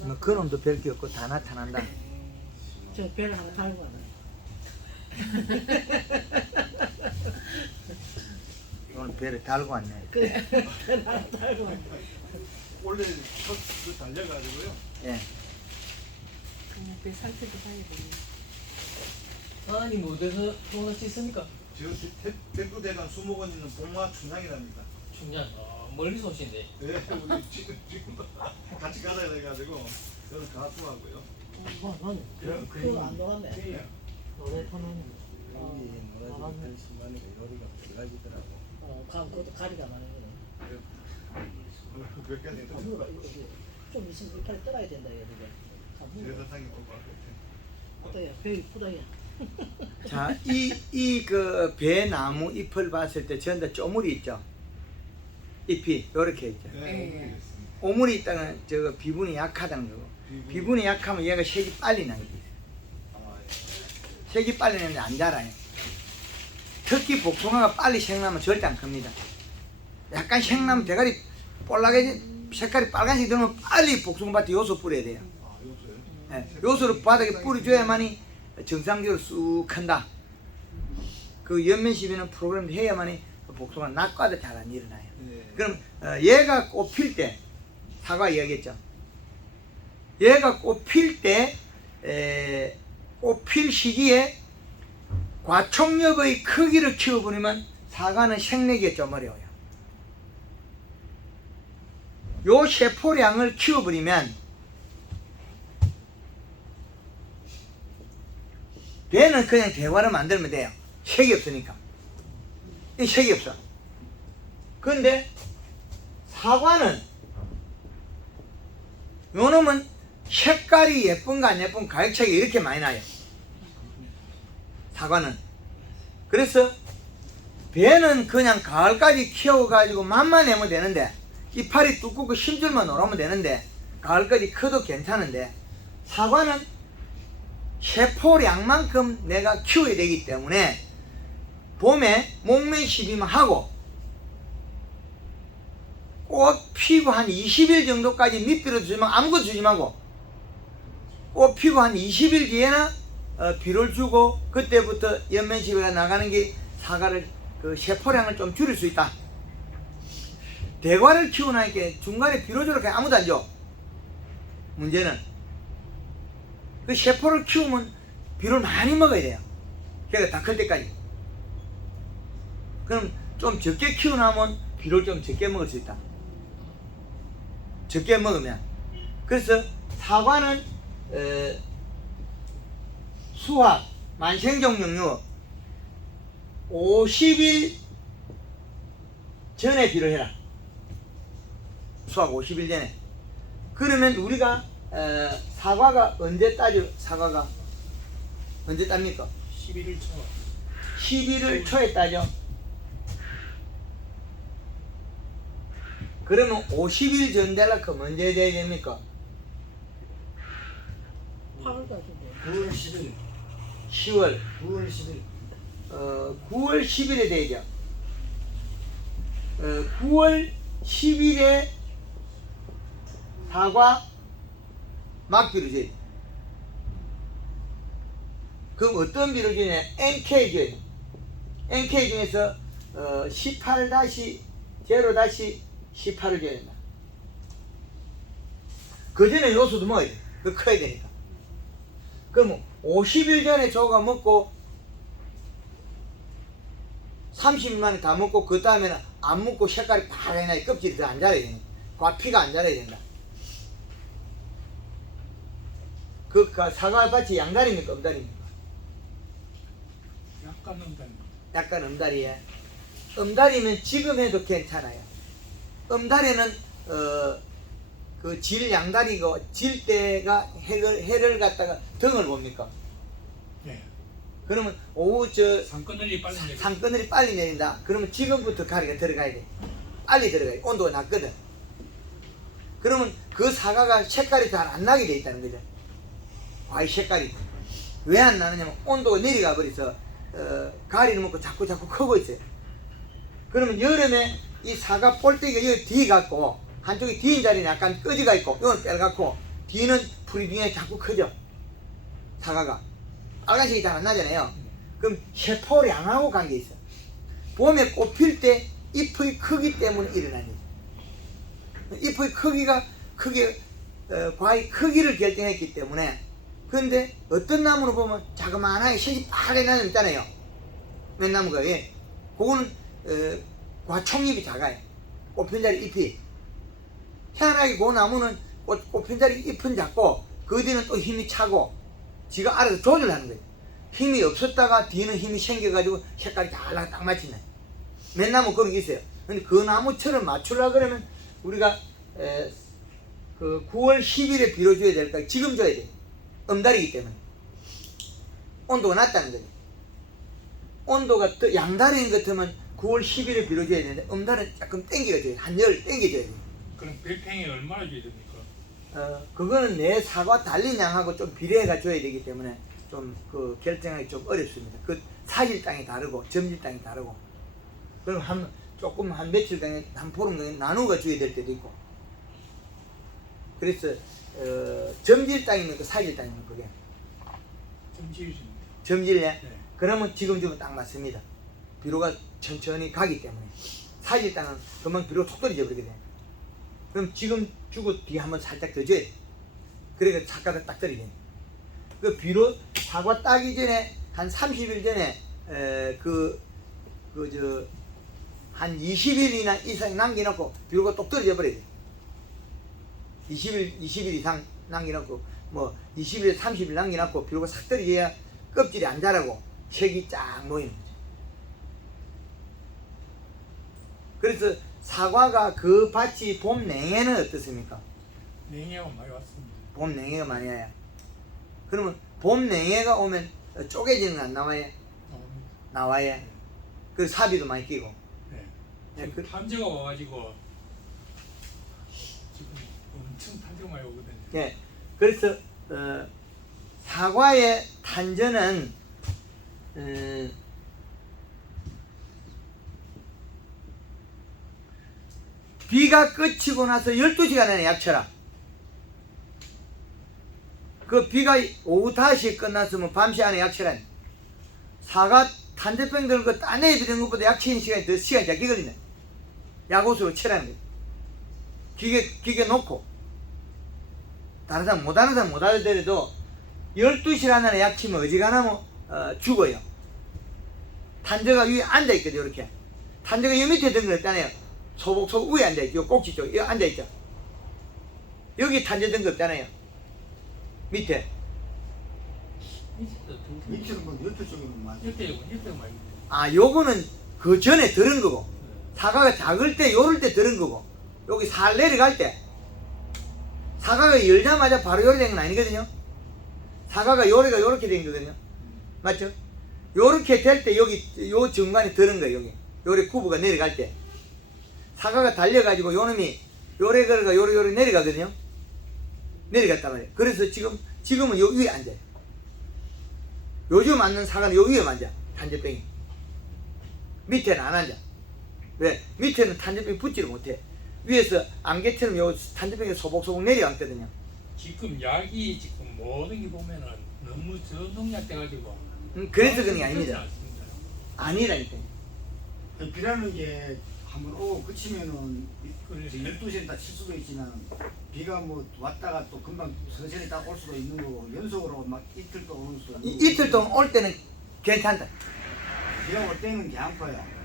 나무 그놈도 별게 없고 다 나타난다. 저 별 하나 달고 가네. 오늘 배를 달고 왔네. 그래. 나랑 달고. 원래 그 달려가지고요. 예. 배 상태도 봐야 되네. 하나님 어디서 돈을 씻습니까? 저 백두대간 수목원 있는 봉화 춘향이랍니다. 중요한 멀리서 오신데. 네, 우리 지금 같이 가자 그래가지고 저는 가수하고요. 넌 그거 안 놀았네. 네. 노래 터는. 여기 뭐라도 심하니까 요리가 들어가지더라고. 그것도 가리가 많은 거네. 몇 개는 더 가무가 좀 있으면 이빨이 떨어야 된다 얘 지금. 가무. 세상에 보고 어때요? 배 이쁘다 얘. 자, 이 그 배나무 잎을 봤을 때 전부 다 쪼물이 있죠. 잎이 요렇게 있죠. 네, 오물이 있다는 저거 비분이 약하다는 거고. 비분이 약하면 얘가 색이 빨리 나게 돼 있어요. 색이 빨리 나는데 안 자라요. 특히 복숭아가 빨리 색나면 절대 안 큽니다. 약간 색나면 대가리 볼락해지 색깔이 빨간색이 되면 빨리 복숭아밭에 요소 뿌려야 돼요. 아, 요소요? 예, 요소를 바닥에 뿌려줘야만이 정상적으로 쑥 큰다. 그 연면시비는 프로그램 해야만이 복숭아 낙과도 잘 안 일어나요. 네. 그럼 얘가 꽃필 때 사과 이야기했죠. 얘가 꽃필 때 꽃필 시기에 과촉엽의 크기를 키워버리면 사과는 생내기가 좀 어려워요. 요 세포량을 키워버리면 배는 그냥 대화를 만들면 돼요. 색이 없으니까. 이 색이 없어. 그런데 사과는 요놈은 색깔이 예쁜가 안 예쁜가 가격 차이가 이렇게 많이 나요. 사과는. 그래서 배는 그냥 가을까지 키워가지고 맛만 내면 되는데 이파리 두껍고 힘줄만 놓으면 되는데 가을까지 커도 괜찮은데 사과는 세포량만큼 내가 키워야 되기 때문에 봄에 목매 시비만 하고 꽃 피고 한 20일 정도까지 밑비료 주지만 아무것도 주지 말고 꽃 피고 한 20일 뒤에나 비료를 주고 그때부터 연면시비가 나가는 게 사과를 그 세포량을 좀 줄일 수 있다. 대과를 키워나니까 중간에 비료 주러 아무도 안 줘. 문제는 그 세포를 키우면 비료를 많이 먹어야 돼요. 그러니까 다 클 때까지. 그럼 좀 적게 키워나면 비료를 좀 적게 먹을 수 있다. 적게 먹으면. 그래서 사과는 수확, 만생종용류 50일 전에 비료를 해라. 수확 50일 전에. 그러면 우리가 사과가 언제 따죠? 사과가 언제 땁니까? 11일 초. 11월 초에 따죠. 그러면 50일 전 되려면 언제 돼야 됩니까? 8월까지인데. 9월 10일, 10월 9월 10일. 9월 10일에 되죠. 9월 10일에 사과 막비를 줘야 돼. 그럼 어떤 비를 주냐? NK 줘야 돼. NK 중에서 18-0-18을 줘야 된다. 그 전에 요소도 먹어야 돼. 그 커야 되니까. 그럼 50일 전에 저거 먹고 30일 만에 다 먹고 그 다음에는 안 먹고 색깔이 파랗게 나게 껍질이 더 안 자라야 되니까. 과피가 안 자라야 된다. 그 사과밭이 양다리입니까? 엄다리입니까? 약간 넘다니. 약간 엄다리에. 엄다리면 지금 해도 괜찮아요. 엄다리는 그 질 양다리고 질 때가 해를 갖다가 등을 봅니까? 네. 그러면 오후 저 상권들이 빨리 내려. 상그늘이 빨리 내린다. 그러면 지금부터 가리가 들어가야 돼. 빨리 들어가야 돼. 온도가 낮거든. 그러면 그 사과가 색깔이 잘 안 나게 돼 있다는 거죠. 과일 색깔이. 왜 안 나느냐면 온도가 내려가 버려서 가리를 먹고 자꾸 크고 있어요. 그러면 여름에 이 사과 볼때기가 여기 뒤에 갖고 한쪽이 뒤인 자리는 약간 꺼지가 있고 이건 빨갛고 뒤는 풀이 뒤에 자꾸 커져. 사과가. 빨간색이 잘 안 나잖아요. 그럼 세포량하고 관계 있어. 봄에 꽃 필 때 잎의 크기 때문에 일어나는 거죠. 잎의 크기가 크게 과의 크기를 결정했기 때문에. 그런데 어떤 나무를 보면 자그마하게 색이 파랗게 나는 있잖아요. 맨나무가. 예. 그거는 과 총잎이 작아요. 꽃편자리 잎이. 희한하게 그 나무는 꽃편자리 잎은 작고 그 뒤는 또 힘이 차고 지가 알아서 조절하는 거예요. 힘이 없었다가 뒤는 힘이 생겨가지고 색깔이 딱 맞추네. 맨나무 그런 게 있어요. 근데 그 나무처럼 맞추려고 그러면 우리가 그 9월 10일에 비료 줘야 될까? 지금 줘야 돼. 음달이기 때문에. 온도가 낮다는 거죠. 온도가 양달인 것 같으면 9월 10일에 비료 줘야 되는데 음달은 조금 땡겨줘야 돼. 한 열 땡겨줘야 돼. 그럼 100평에 얼마나 줘야 됩니까? 그거는 내 사과 달린 양하고 좀 비례해가 줘야 되기 때문에 좀 그 결정하기 좀 어렵습니다. 그 사질 땅이 다르고 점질 땅이 다르고. 그럼 한 며칠 간에 한 보름 간에 나누어가 줘야 될 때도 있고. 그래서 점질 땅이면 그 사질 땅이면 그게 좀 지으십니다. 점질래? 네. 그러면 지금 주면 딱 맞습니다. 비료가 천천히 가기 때문에. 사질 땅은 금방 비료가 톡 떨어져 버리게 돼. 그럼 지금 주고 뒤에 한번 살짝 더 줘야 돼. 그러니까 착가가 딱 떨어지네. 그 비료 사과 따기 전에 한 30일 전에 한 20일이나 이상 남겨놓고 비료가 똑 떨어져 버려야 돼. 20일 이상 남겨놓고 뭐 20일, 30일 남겨놓고 비료가 싹 떨어져야 껍질이 안 자라고 색이 쫙 모이는 거죠. 그래서 사과가 그 밭이 봄 냉해는 어떻습니까? 냉해가 많이 왔습니다. 봄 냉해가 많이 와요. 그러면 봄 냉해가 오면 쪼개지는 거 안 나와요? 나옵니다. 나와요. 그 사비도 많이 끼고. 네. 네, 지금 탄저가 와가지고 지금 엄청 탄저가 많이 오거든요. 예. 그래서 사과의 탄저는 비가 그치고 나서 12시간 안에 약쳐라. 그 비가 오후 5시 끝났으면 밤시 안에 약쳐라. 사과 탄저병들 그 딴에 비는 것보다 약치는 시간이 더 시간이 짧게 걸리네. 약옷으로 치라는 거예요. 기계 놓고. 다른 사람 못하는 사람 못 알아들어도 12시간 안에 약치면 어지간하면 죽어요. 탄저가 위에 앉아있거든요. 이렇게 탄저가 여 밑에 든 거 있잖아요. 소복소복 위에 앉아있죠. 꼭지 쪽 여기 앉아있죠. 여기 탄저 든 거 없잖아요. 밑에. 밑에는 뭐 옆에 쪽에는 많이. 이때가 많이. 아, 요거는 그 전에 들은 거고, 사과가 작을 때 요럴 때 들은 거고, 여기 살 내려갈 때 사과가 열자마자 바로 요래 된 건 아니거든요. 사과가 요래가 요렇게 된 거거든요. 맞죠? 요렇게 될 때 여기 요 중간에 들은 거예요. 여기 요래 구부가 내려갈 때 사과가 달려가지고 요놈이 요래 걸어가 요래 내려가거든요. 내려갔단 말이에요. 그래서 지금은 요 위에 앉아요. 요즘 앉는 사과는 요 위에 앉아. 탄저병이 밑에는 안 앉아. 왜? 밑에는 탄저병이 붙지를 못해. 위에서 안개처럼 요 탄저병이 소복소복 내려앉거든요. 지금 약이 지금 모든 게 보면은 너무 저농약 돼가지고. 그래서 그런 게 아닙니다. 않습니다. 아니라니까요. 비라는 게 한번 오고 그치면은 12시에 다 칠 수도 있지만 비가 뭐 왔다가 또 금방 서서히 딱 올 수도 있는 거고 연속으로 막 이틀 또 오는 수도 있는 거고 이틀 동안 올 때는 괜찮다. 비가 올 때는 괜찮고요.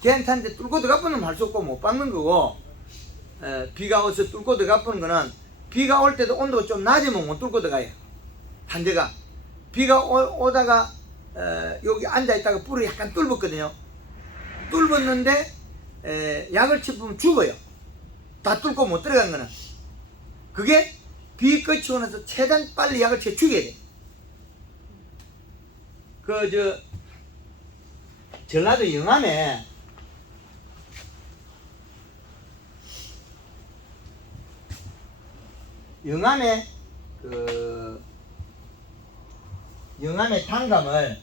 괜찮은데 뚫고 들어가보는 할 수 없고 못 박는 거고, 비가 와서 뚫고 들어가보는 거는 비가 올 때도 온도가 좀 낮으면 못 뚫고 들어가요. 탄저가 비가 오다가 여기 앉아있다가 뿔이 약간 뚫었거든요. 뚫었는데 약을 짚으면 죽어요. 다 뚫고 못 들어간 거는. 그게 비 끝이고 나서 최대한 빨리 약을 쳐 죽여야 돼. 전라도 영암에 영암의 단감을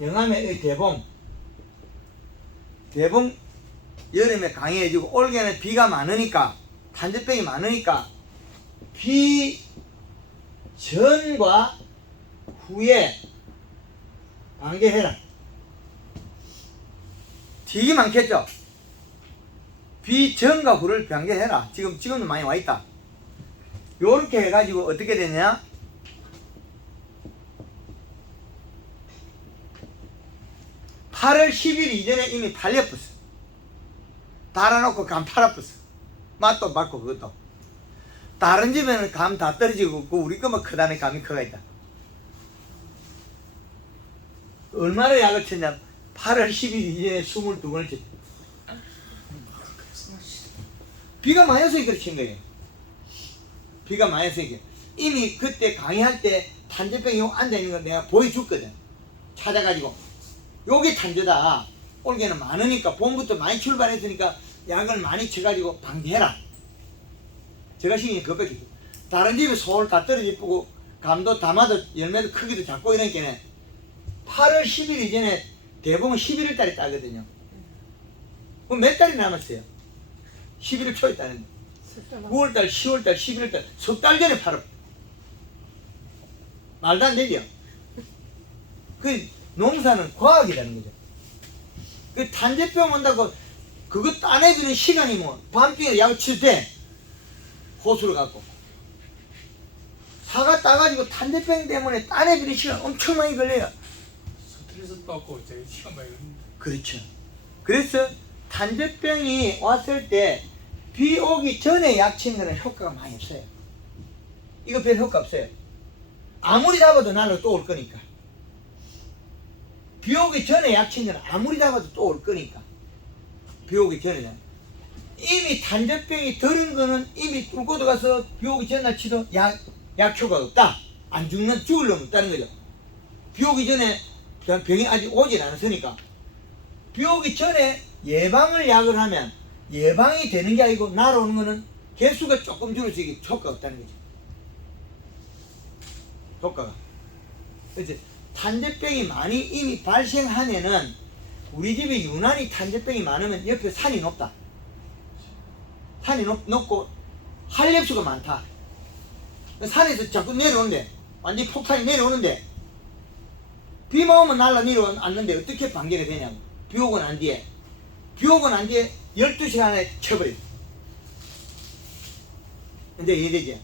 영암의 이 대봉 여름에 강해지고 올해는 비가 많으니까 탄저병이 많으니까 비 전과 후에 방제해라. 되게 많겠죠? 비 전과 후를 방제해라. 지금도 많이 와 있다. 요렇게 해가지고 어떻게 되냐? (8월 10일) 이전에 이미 팔려버렸어. 달아놓고 감 팔아버렸어. 맛도 받고 그것도. 다른 집에는 감 다 떨어지고 있고 우리 거만 크다네. 감이 커가 있다. 얼마나 약을 쳤냐? 8월 10일 이전에 22번을 쳤다. 비가 많이 와서 그렇게 친 거예요. 비가 많이 와서 이미 그때 강의할 때 탄저병이 앉아있는 걸 내가 보여줬거든. 찾아가지고 요게 탄저다. 올해는 많으니까 봄부터 많이 출발했으니까 약을 많이 쳐가지고 방지해라. 제가 신경이 그것밖에 없어요. 다른 집에 소울 다 떨어지고 감도 담아도 열매도 크기도 작고 이러니까 8월 10일 이전에 대부분 11월 달에 따거든요. 그럼 몇 달이 남았어요? 11월 초에 따는데 9월달, 10월달, 11월달 석 달 전에 팔아. 말도 안 되죠? 그 농사는 과학이라는 거죠. 그 탄저병 온다고 그거 따내주는 시간이 뭐 밤중에 약을 칠 때 호수를 갖고 사과 따가지고 탄저병 때문에 따내주는 시간 엄청 많이 걸려요. 스트레스 받고 제 시간 많이 걸립니다. 그렇죠. 그래서 탄저병이 왔을 때 비 오기 전에 약 치는 거는 효과가 많이 없어요. 이거 별 효과 없어요. 아무리 잡아도 나는 또 올 거니까. 비 오기 전에 약 치는 거는 아무리 잡아도 또 올 거니까. 비 오기 전에. 이미 탄저병이 들은 거는 이미 뚫고 들어가서 비 오기 전날 치도 약효가 없다. 안 죽는, 죽을 놈 없다는 거죠. 비 오기 전에 병이 아직 오질 않았으니까. 비 오기 전에 예방을 약을 하면 예방이 되는 게 아니고 날아오는 거는 개수가 조금 줄어지기 효과가 없다는 거죠. 효과가. 그래서 탄저병이 많이 이미 발생하면은 우리 집에 유난히 탄저병이 많으면 옆에 산이 높다. 산이 높고 한렵수가 많다. 산에서 자꾸 내려오는데 완전히 폭탄이 내려오는데 비만 오면 날라 내려앉는데 어떻게 방제가 되냐고. 비 오고 난 뒤에 12시간에 쳐버려. 근데 이해되지?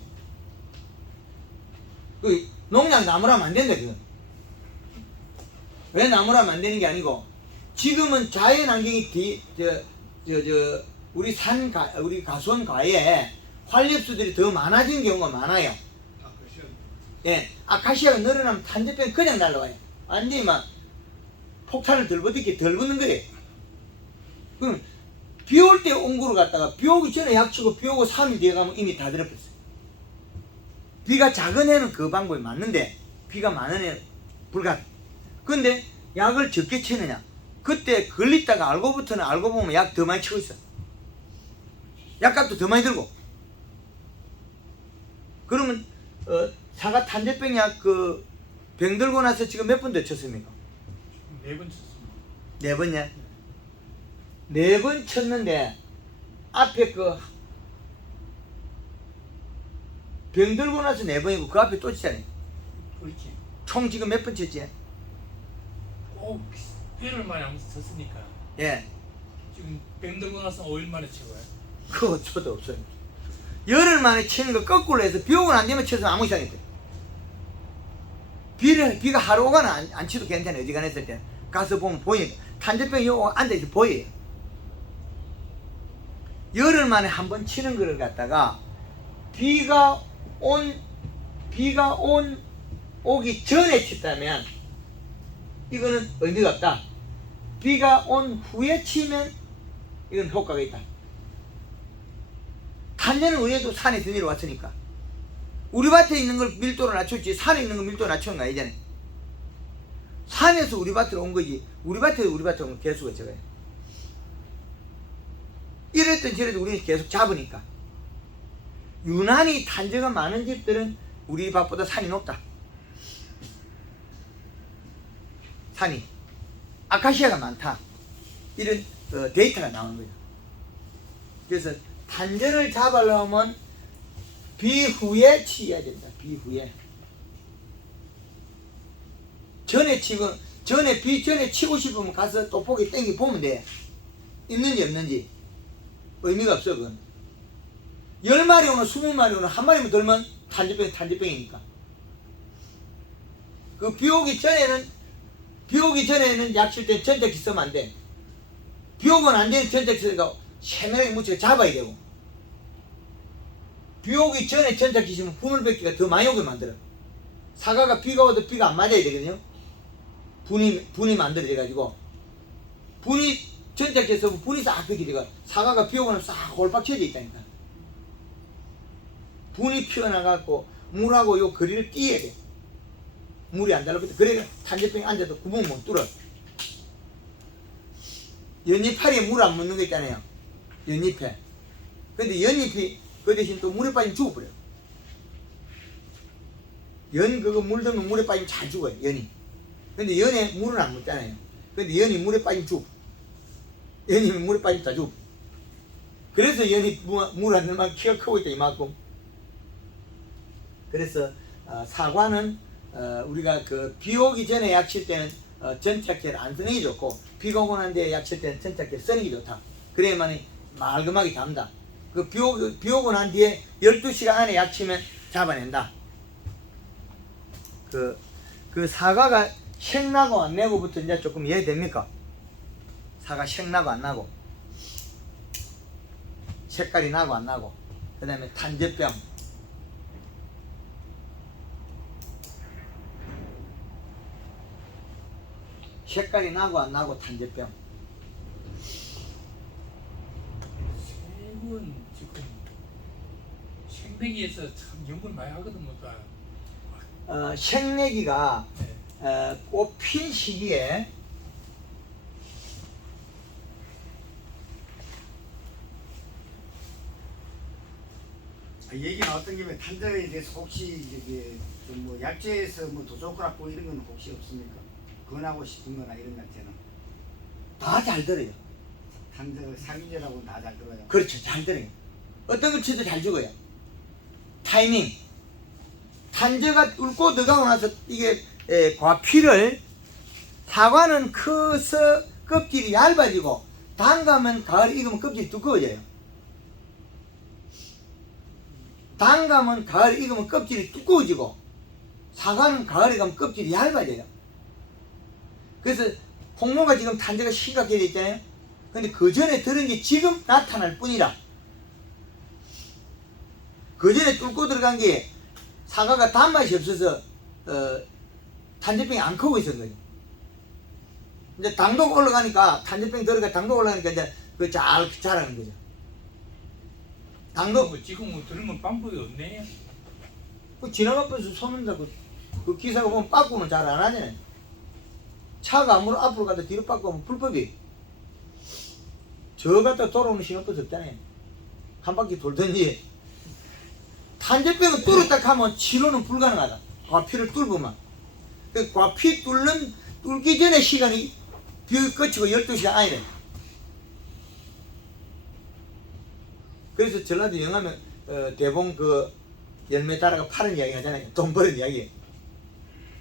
그 농약 나무라면 안 된다 그건. 왜 나무라면 안 되는 게 아니고 지금은 자연환경이 우리 가수원가에 활렵수들이 더 많아진 경우가 많아요. 예, 아카시아가 늘어나면 탄저병 그냥 날라와요. 완전히 막 폭탄을 덜 붙는 거예요. 그럼 비 올 때 옹구를 갔다가 비 오기 전에 약 치고 비 오고 3일 뒤에 가면 이미 다 들어버렸어요. 비가 작은 애는 그 방법이 맞는데 비가 많은 애는 불가능. 근데 약을 적게 치느냐? 그때 걸렸다가 알고 보면 약 더 많이 치고 있어. 약값도 더 많이 들고. 그러면 사과 탄저병 약 병 들고 나서 지금 몇 번 더 쳤습니까? 4번 쳤습니다. 4번이야? 4번 쳤는데 앞에 병 들고 나서 4번이고 그 앞에 또 치잖아요. 그렇지. 총 지금 몇 번 쳤지? 꼭 회를 많이 안 쳤으니까 예. 지금 병 들고 나서 5일 만에 치고요. 그거 쳐도 없어요. 열흘 만에 치는 거 거꾸로 해서 비 오고 안 되면 쳐서 아무 이상이 없어요. 비가 하루 오거나 안 치도 괜찮아요. 어지간했을 때 가서 보면 보이니까 탄저병이 앉아있어 보여요. 열흘 만에 한 번 치는 거를 갖다가 비가 오기 전에 쳤다면 이거는 의미가 없다. 비가 온 후에 치면 이건 효과가 있다. 탄저는 우리도 산에서 내려왔으니까 우리 밭에 있는 걸 밀도를 낮췄지 산에 있는 걸 밀도를 낮추는 거 아니잖아요. 산에서 우리 밭으로 온 거지 우리 밭에서 우리 밭으로 오면 개수가 적어요. 이랬든 저랬든 우리는 계속 잡으니까. 유난히 탄저가 많은 집들은 우리 밭보다 산이 높다. 산이 아카시아가 많다. 이런 데이터가 나오는 거죠. 그래서 탄저를 잡으려면 비후에 치야 된다. 비후에. 전에 치고 싶으면 가서 돋보기 땡기 보면 돼. 있는지 없는지. 의미가 없어, 그건. 10마리 오나 20마리 오나 한 마리만 돌면 탄저병이니까. 그 비 오기 전에는 약칠 때 전자기 쓰면 안 돼. 비 오고는 안 되는 전자기 쓰니까 세밀하게 묻혀 잡아야 되고. 비 오기 전에 전자기 쓰면 분울백기가 더 많이 오게 만들어. 사과가 비가 오도 비가 안 맞아야 되거든요. 분이 만들어져가지고. 전자기 쓰면 분이 싹 뺏기게 되고, 사과가 비 오고는 싹 홀박 쳐져 있다니까. 분이 피어나갖고 물하고 요 거리를 띄어야 돼. 물이 안 달라붙어. 그래 탄저병이 앉아도 구멍 못 뚫어. 연잎파리에 물 안 묻는 거 있잖아요. 연잎에. 근데 연잎이 그 대신 또 물에 빠지면 죽어버려. 그거 물들면 물에 빠지면 잘 죽어요. 연이. 근데 연에 물은 안 묻잖아요. 근데 연이 물에 빠지면 죽어. 연이 물에 빠지면 다 죽어. 그래서 연이 물 안 넣으면 키가 크고 있다 이만큼. 그래서 사과는 우리가 그 비 오기 전에 약 칠 때는 전착제를 안 쓰는 게 좋고, 비가 오고 난 뒤에 약 칠 때는 전착제 쓰는 게 좋다. 그래야만 말끔하게 잡는다. 그 비 오고 난 뒤에 12시간 안에 약 치면 잡아낸다. 그 사과가 색나고 안 내고부터 이제 조금 이해됩니까? 사과 색나고 안 나고, 색깔이 나고 안 나고, 그 다음에 탄저병. 색깔이 나고 안 나고 탄저병. 색은 지금 생내기에서 참 연구를 많이 하거든 뭐가. 생내기가 네. 꽃핀 시기에 얘기 나왔던 김에 탄저에 대해서 혹시 이제 좀뭐 약재에서 뭐 도조크라고 이런 건 혹시 없습니까? 권하고 싶은 거나 이런 약재는 다 잘 들어요. 탄저 상위제라고 다 잘 들어요. 그렇죠. 잘 들어요. 어떤 걸 쳐도 잘 죽어요. 타이밍. 탄저가 뚫고 들어가고 나서 이게 과피를, 사과는 커서 껍질이 얇아지고 담가면 가을에 익으면 껍질이 두꺼워져요. 담가면 가을에 익으면 껍질이 두꺼워지고, 사과는 가을에 가면 껍질이 얇아져요. 그래서 홍로가 지금 탄저가 심각하게 돼 있잖아요. 근데 그 전에 들은 게 지금 나타날 뿐이라. 그 전에 뚫고 들어간 게 사과가 단맛이 없어서 탄저병이 안 크고 있었던 거죠. 이제 당도가 올라가니까, 탄저병 들어가 당도가 올라가니까 이제 그 잘 자라는 거죠. 당도 지금 뭐 들으면 방법이 없네. 지나가면서 손은다고 그 기사가 보면 빠꾸는 잘 안 하잖아요. 차가 아무리 앞으로 가다 뒤로 빠꾸면 불법이. 저 갔다 돌아오는 신호도 없잖아요. 한 바퀴 돌더니. 탄저병을 뚫었다 하면 치료는 불가능하다. 과피를 뚫으면. 그 과피 뚫기 전에 시간이 비 거치고 12시간 아니래. 그래서 전라도 영하면 대봉 그 열매 따라가 파는 이야기 하잖아요. 돈 버는 이야기.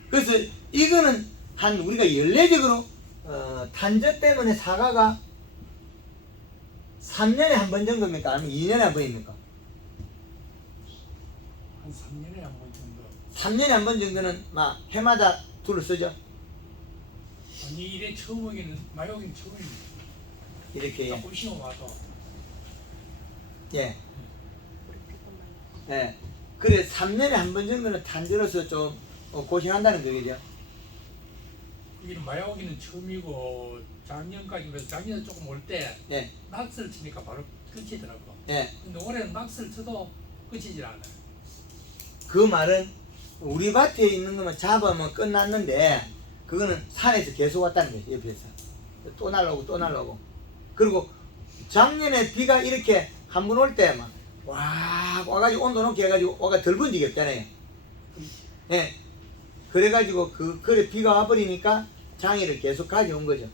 그래서 이거는 한 우리가 연례적으로 탄저 때문에 사과가 3년에 한 번 정도입니까? 아니면 2년에 한 번입니까? 한 3년에 한 번 정도. 3년에 한 번 정도는 막 해마다 둘을 쓰죠. 아니 이래 처음 오기는 많이 오긴 처음입니다. 이렇게. 조금 쉬어 와서. 예. 예. 그래 3년에 한 번 정도는 탄저로서 좀 고생한다는 거겠죠. 여기는 많이 오기는 처음이고 작년까지 그래서 작년에 조금 올 때 예. 낙서를 치니까 바로 끝이더라고. 예. 근데 올해는 낙서를 쳐도 끝이질 않아요. 그 말은 우리 밭에 있는 것만 잡으면 끝났는데, 그거는 산에서 계속 왔다는 거예요. 옆에서 또 날라오고 또 날라오고. 그리고 작년에 비가 이렇게 한 번 올 때 막 와가지고 온도 높게 해가지고 와가 덜 번지게 없잖아요. 예. 그래가지고 그래 비가 와버리니까 장애를 계속 가져온 거죠.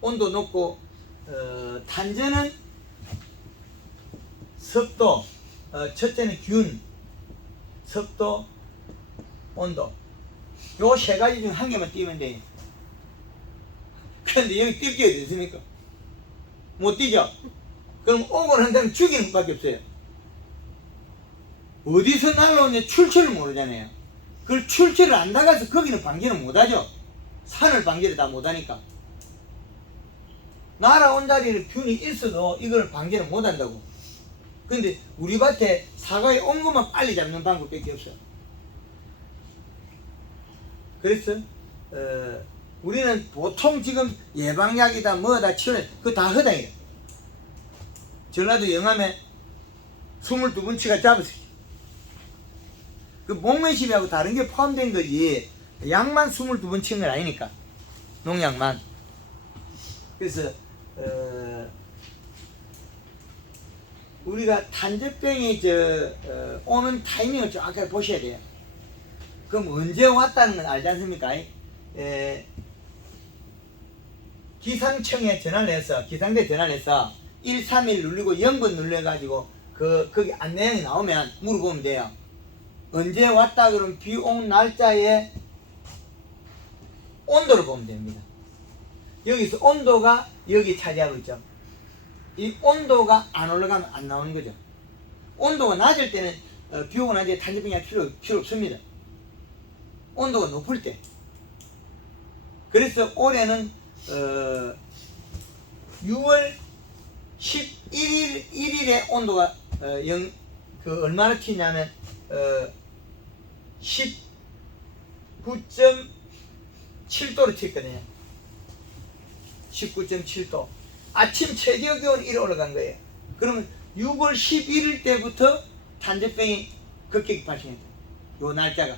온도 높고 탄저는 습도, 첫째는 균, 습도, 온도. 요 세 가지 중 한 개만 띄면 돼요. 그런데 여기 뛸 게 어디 있습니까? 못 뛰죠? 그럼 오곤 한다면 죽이는 것밖에 없어요. 어디서 날라오는지 출처를 모르잖아요. 그걸 출처를 안 나가서 거기는 방지는 못하죠. 산을 방지를 다 못하니까. 날아온 자리에 균이 있어도 이걸 방지를 못한다고. 근데 우리 밭에 사과에 온 것만 빨리 잡는 방법밖에 없어요. 그래서 우리는 보통 지금 예방약이다 뭐다 치료 그거 다 허당이에요. 전라도 영암에 22번 치가 잡았어요. 그 목매심하고 다른 게 포함된 거지 약만 22번 친 건 아니니까 농약만. 그래서 우리가 탄저병이 오는 타이밍을 정확하게 보셔야 돼요. 그럼 언제 왔다는 건 알지 않습니까? 기상청에 전화를 해서 기상대에 전화를 해서 131 누르고 0번 눌러가지고 거기 안내양이 나오면 물어보면 돼요. 언제 왔다 그러면 비 온 날짜에 온도를 보면 됩니다. 여기서 온도가 여기 차지하고 있죠. 이 온도가 안 올라가면 안 나오는 거죠. 온도가 낮을 때는 비 오고 나서 탄저병이 필요 없습니다. 온도가 높을 때. 그래서 올해는 6월 11일에 온도가 얼마나 튀냐면 19.7도로 튀었거든요. 19.7도. 아침 최저 기온이 이래 올라간 거예요. 그러면 6월 11일 때부터 탄저병이 급격히 발생했다. 요 날짜가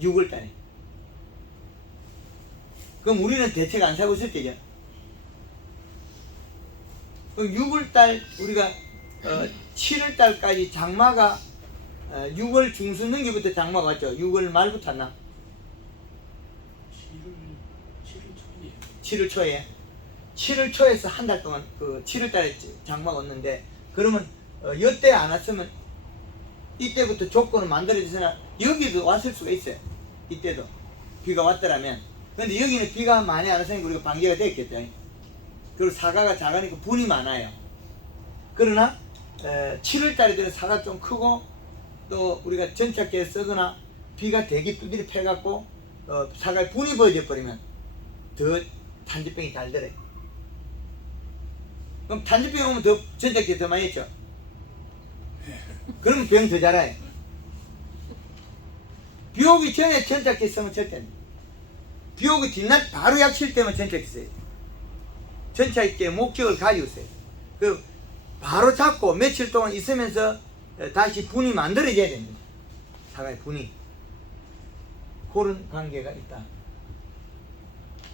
6월 달에. 그럼 우리는 대책 안 사고 있을 때죠. 그럼 6월 달 우리가 7월 달까지 장마가 6월 중순 넘기부터 장마가 왔죠. 6월 말부터 왔나? 7월 초에 7월 초에서 한 달 동안 7월 달에 장마가 왔는데 그러면 여태 안 왔으면 이때부터 조건을 만들어져서나 여기도 왔을 수가 있어요. 이때도 비가 왔더라면. 근데 여기는 비가 많이 안 왔으니까 우리가 방제가 됐겠죠. 그리고 사과가 작으니까 분이 많아요. 그러나 7월 달에 되는 사과 좀 크고 또 우리가 전착기에 쓰거나 비가 대기 두드려 패갖고 사과에 분이 벌어져 버리면 더 탄저병이 잘 들어요. 그럼 탄저병이 오면 더 전착기에 더 많이 했죠. 그러면 병 더 자라요. 비 오기 전에 전착기 쓰면 절대 안 돼. 비 오기 뒷날 바로 약 칠 때만 전착기 써요. 전착기의 목적을 가지고 있어요. 그 바로 잡고 며칠 동안 있으면서 다시 분이 만들어져야 됩니다. 사과의 분이. 그런 관계가 있다.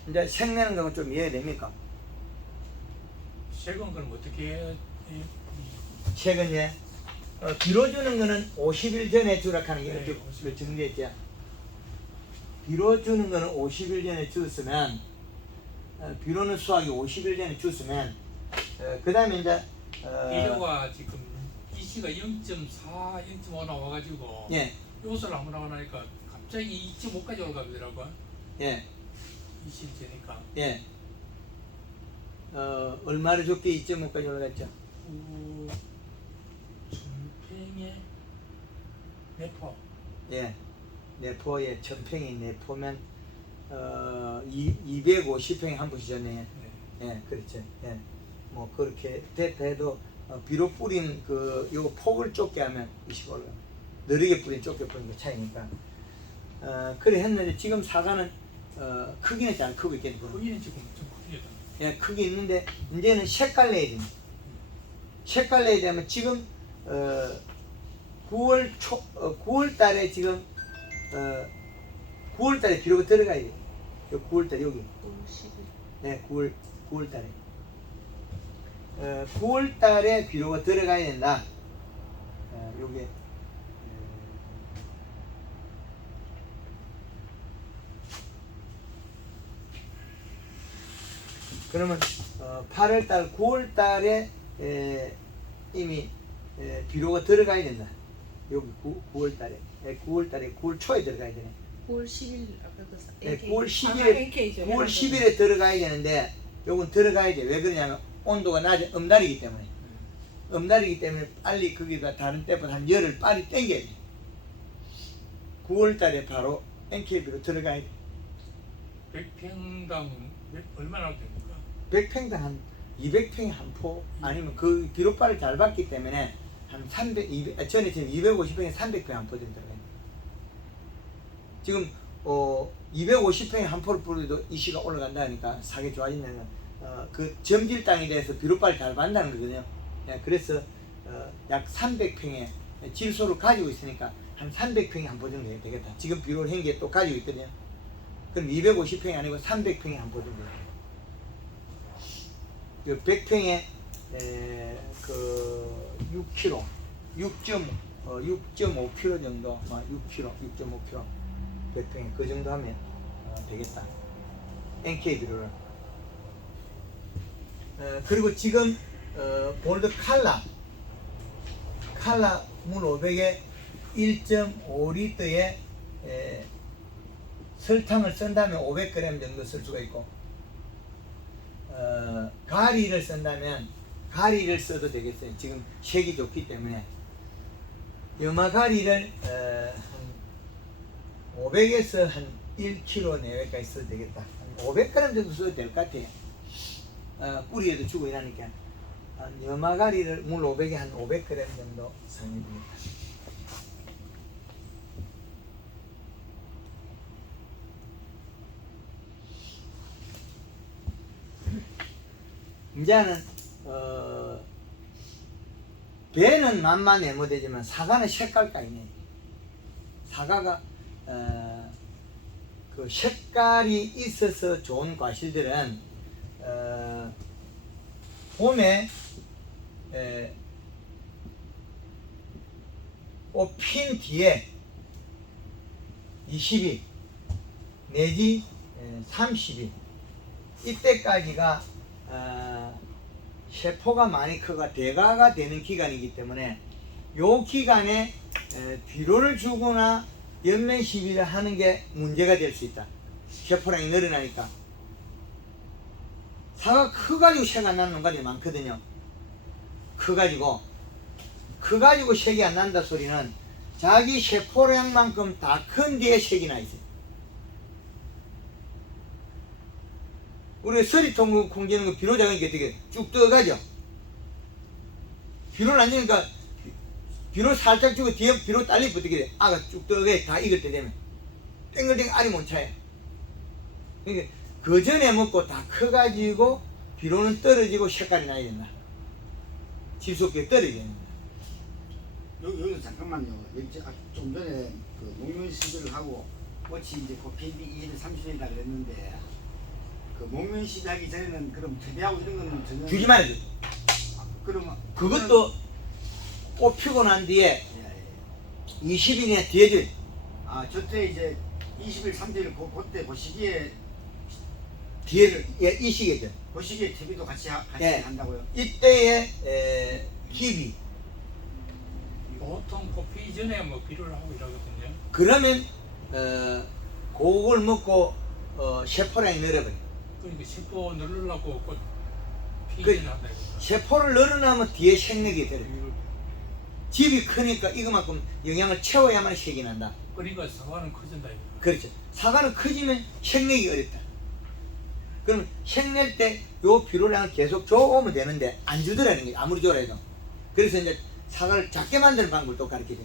이제 색내는 거는 좀 이해가 됩니까? 색은 그럼 어떻게 색은 예. 비료 주는 거는 50일 전에 주라 하는 게 네, 정리했죠. 비료 주는 거는 50일 전에 줬으면 비료는 수확이 50일 전에 줬으면 그 다음에 이제 비료가 지금 이시가 0.4, 0.5 나와가지고 예, 요소를 한번 나오니까 갑자기 2.5까지 올라가더라고요. 예, 이시 되니까 예. 얼마를 줬게 2.5까지 올라갔죠? 전팽에 내포. 예, 내포에 천평이 내포면 250평이 한 부시잖아요. 네. 예, 그렇죠. 예, 뭐 그렇게 돼도 비료 뿌린 요 폭을 좁게 하면 20 올라. 느리게 뿌린 좁게 뿌린 거 차이니까. 그래 했는데 지금 사과는 크기는 잘 크고 있겠고. 크기는 지금 좀 크게. 예, 크게 있는데 이제는 색깔 내야 됩니다. 색깔 내야 되면 지금 9월 달에 지금 9월 달에 비료가 들어가야 돼요. 9월 달에 여기. 네, 9월 달에. 9월 달에 비료가 들어가야 된다. 요게 그러면 8월달, 9월달에 이미 비료가 들어가야 된다. 여기 9월달에 9월 초에 들어가야 되네. 9월 10일 아까 그 네, NK. 9월 아까 10일에 NK죠. 9월 10일에 들어가야 되는데 요건 들어가야 돼. 왜 그러냐면 온도가 낮은 음달이기 때문에. 음달이기 때문에 빨리 거기가 다른 때보다 한 열흘 빨리 당겨야 돼. 9월 달에 바로 NKB로 들어가야 돼. 100평당 얼마나 됩니까? 100평당 한 200평에 한 포 아니면 그 비료빨을 잘 받기 때문에 한 300, 200, 전에 지금 250평에 300평에 한 포 정도 들어가요. 지금 250평에 한 포를 뿌려도 이시가 올라간다니까 사계 좋아진다는 그 점질 땅에 대해서 비료빨을 잘 받는다는 거거든요. 그래서 약 300평의 질소를 가지고 있으니까 한 300평에 한 포 정도 해야 되겠다. 지금 비료를 한 게 또 가지고 있거든요. 그럼 250평이 아니고 300평에 한 포 정도. 그 100평에 그 6kg, 6.5kg 정도, 6kg, 6.5kg 100평에 그 정도 하면 되겠다. NK 비료를. 그리고 지금 볼드 칼라 물 500에 1.5리터에 설탕을 쓴다면 500g 정도 쓸 수가 있고, 가리를 쓴다면 가리를 써도 되겠어요. 지금 색이 좋기 때문에 염화 가리를 한 500에서 한 1kg 내외까지 써도 되겠다. 한 500g 정도 써도 될 것 같아요. 뿌리에도 주고 이러니까 염화 가리를 물 500에 한 500g 정도 사용해줍니다. 이제는 배는 맛만 내모되지만 사과는 색깔가 있네. 사과가 그 색깔이 있어서 좋은 과실들은 봄에 핀 뒤에 20일 내지 30일 이때까지가 세포가 많이 커가 대가가 되는 기간이기 때문에 요 기간에 비료를 주거나 연면 시비를 하는 게 문제가 될 수 있다. 세포량이 늘어나니까. 사과 커가지고 색 안 나는 농가들이 많거든요. 커가지고 색이 안 난다 소리는 자기 세포량만큼 다 큰 뒤에 색이 나 있어요. 우리 서리통 콩지는 거 비료 작으니까 되게 쭉 떠가죠. 비료를 안 주니까 비료 살짝 주고 뒤에 비료 딸리 어떻게 돼? 아가 쭉 떠게 다 익을 때 되면 땡글땡글 알이 못 차요. 그러니까 그 전에 먹고 다 커가지고 비료는 떨어지고 색깔이 나야 된다. 질소가 떨어져야 된다. 여기서 잠깐만요. 좀 전에 그 목면 시절을 하고 꽃이 이제 꽃피기 2일 30일이라 그랬는데 그 목면 시작하기 전에는 그럼 퇴비하고 이런 거는 전혀 주기만 해줘. 그러면 그것도 꽃 피고 난 뒤에 20일이나 뒤에 줘. 저때 이제 20일 30일 그때 그 시기에 뒤에 이 시기에 줘. 그 시기에 퇴비도 같이 예. 한다고요? 이때에 기비. 보통 뽑기 전에 뭐 비료를 하고 이러거든요. 그러면 그걸 먹고 세포량이 늘어버려. 그러니까 세포 늘으려고 꽃 피기 그- 전에 한다 이거. 세포를 늘어나면 뒤에 색내기 들어. 집이 크니까 이거만큼 영양을 채워야만 색이 난다. 그러니까 사과는 커진다 이거. 그렇죠. 사과는 커지면 색내기 어렵다. 그럼 색낼 때 요 비료량을 계속 줘오면 되는데 안 주더라는 게 아무리 줘라 해도. 그래서 이제 사과를 작게 만드는 방법을 또 가르치죠.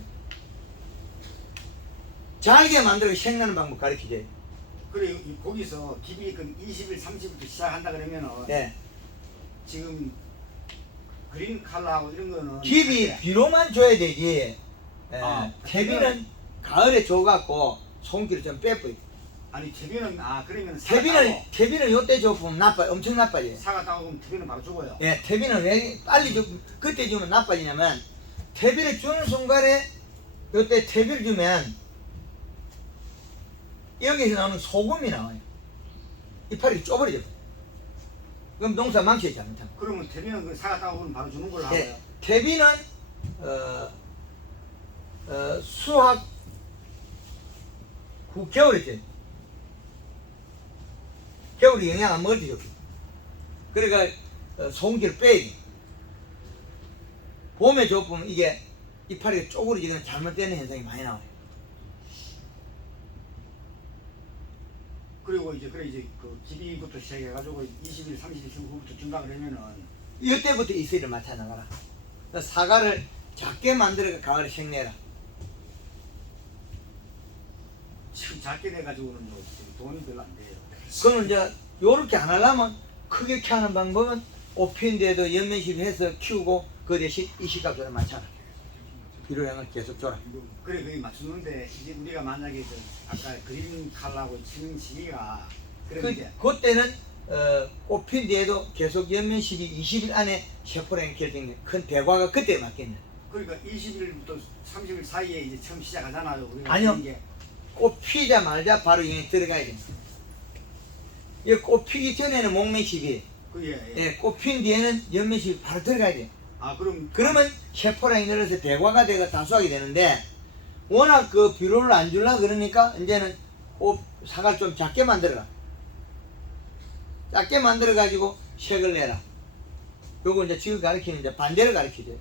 잘게 만들고 색나는 방법 가르치죠. 그래 거기서 기비 그 20일 30일부터 시작한다 그러면은 예. 지금 그린 칼라하고 이런 거는 기비 할 때 비료만 줘야 되지. 아, 퇴비는 가을에 줘갖고 송기를 좀 빼버려. 아니 퇴비는 그러면 퇴비는 요때 줘보면 엄청 나빠져요. 사과 따고 보면 퇴비는 바로 죽어요. 예, 퇴비는 왜 빨리 그때 주면 나빠지냐면 퇴비를 주는 순간에 요때 퇴비를 주면 여기서 나오는 소금이 나와요. 이파리 쪼버려져. 그럼 농사 망치지 잘못하면. 그러면 태비는 그 사과 따고 바로 주는 걸로 하고요. 예, 퇴비는 수확 후 겨울이지. 겨울에 영양 안 먹을 때 좋지. 그러니까 소금기를 빼야 돼. 봄에 줘보면 이게 이파리가 쪼그러지거나 잘못되는 현상이 많이 나와요. 그리고 이제 그 기비부터 시작해가지고 20일, 30일 후부터 준다 그러면은 이때부터 이슬을 맞춰 나가라. 사과를 작게 만들어 가을에 생내라. 지금 작게 돼가지고는 뭐 돈이 별로 안 돼요. 그거는 이제 요렇게 안 하려면 크게 키우는 방법은 옷핀데도 연면식 해서 키우고 그 대신 이식값을 맞춰라. 비료량을 계속 줘라. 그래 그게 맞추는데 이제 우리가 만약에 아까 그린 칼라고 치는 시기가 그럼 이제 그때는 꽃핀 뒤에도 계속 연면식이 20일 안에 셰프랭 결정돼. 큰 대과가 그때 맞겠네. 그러니까 20일부터 30일 사이에 이제 처음 시작하잖아요. 우리가 아니요. 하는 게. 꽃 피자마자 바로 영에 들어가야 됩니다. 이 꽃 피기 전에는 목매식이, 그게 예, 꽃 핀 뒤에는 연면식이 바로 들어가야 돼요. 아 그럼 그러면 셰프랑이 늘어서 대과가 되고 다수하게 되는데 워낙 그 비료를 안 주려고 그러니까 이제는 사과를 좀 작게 만들어라. 작게 만들어 가지고 색을 내라. 요거 이제 지금 가르치는 이제 반대를 가르치죠.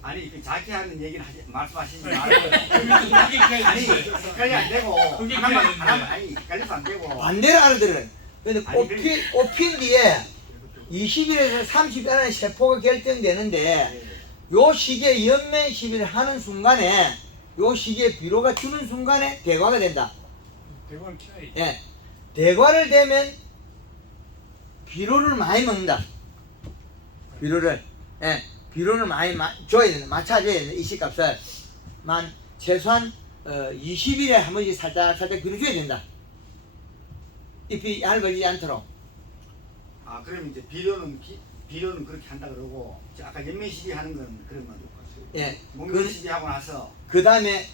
아니 그 작게 하는 얘기는 말씀하시지 말고 그게 아니 헷갈리 안 되고 그게 하나만 되는데. 아니 헷갈려서 안 되고 반대를 알아들어요. 근데 아니, 꽃핀 뒤에 20일에서 30일 안에 세포가 결정되는데 요 시기에 연면 시비를 하는 순간에 요 시기에 비료가 주는 순간에 대과가 된다. 대관을 키워야지. 예. 대과를 되면 비료를 많이 먹는다. 비료를. 예. 비료를 많이 줘야 된다. 맞춰줘야 된다. 이식값을. 최소한 20일에 한 번씩 살짝 비료 줘야 된다. 잎이 얇아지지 않도록. 아 그럼 이제 비료는 그렇게 한다 그러고 아까 연면시비 하는 건 그러면 예. 목면시비 하고 나서 그 다음에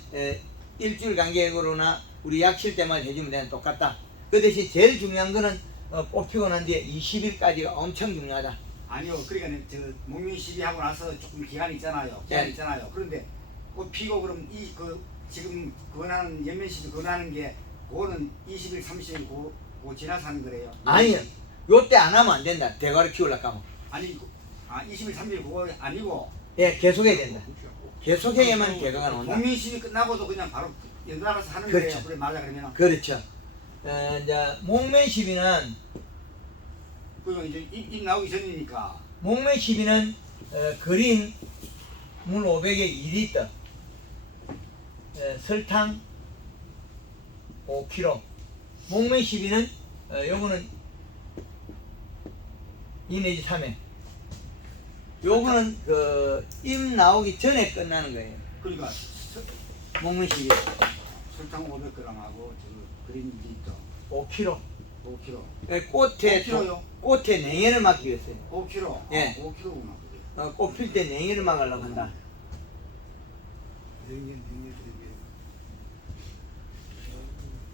일주일 간격으로나 우리 약 칠 때만 해주면 되는 똑같다. 그 대신 제일 중요한 거는 뽑히고 난 뒤에 20일까지가 엄청 중요하다. 아니요 그러니까 저 목면시비 하고 나서 조금 기간이 있잖아요. 기간이 예. 있잖아요. 그런데 꽃 피고 그럼 이 그 지금 권하는 연면시비 권하는 게 그거는 20일 30일 고 지나서 하는 거래요. 아니요. 요때 안 하면 안 된다. 대과를 키우려고 하면. 아니 20일 30일 그거 아니고 예, 계속해야 된다. 계속해야만 대과가 나온다. 목면시비 끝나고도 그냥 바로 연달아서 하는 그렇죠. 거예요. 그래 말라 그러면 그렇죠. 이제 목매 시비는 그리고 이제 입 나오기 전이니까 목매 시비는 그린 물 500에 2리터, 설탕 5kg. 목매 시비는 요거는 2 내지 3회. 요거는 입 나오기 전에 끝나는 거예요. 그러니까 목매 시비 설탕 500g하고 저 그린 2리터 5kg. 5kg 꽃에 5kg요? 꽃에 냉해를 막기 위해서요. 5kg 예. 5kg구나 꽃 필 때 냉해를 막으려고 한다.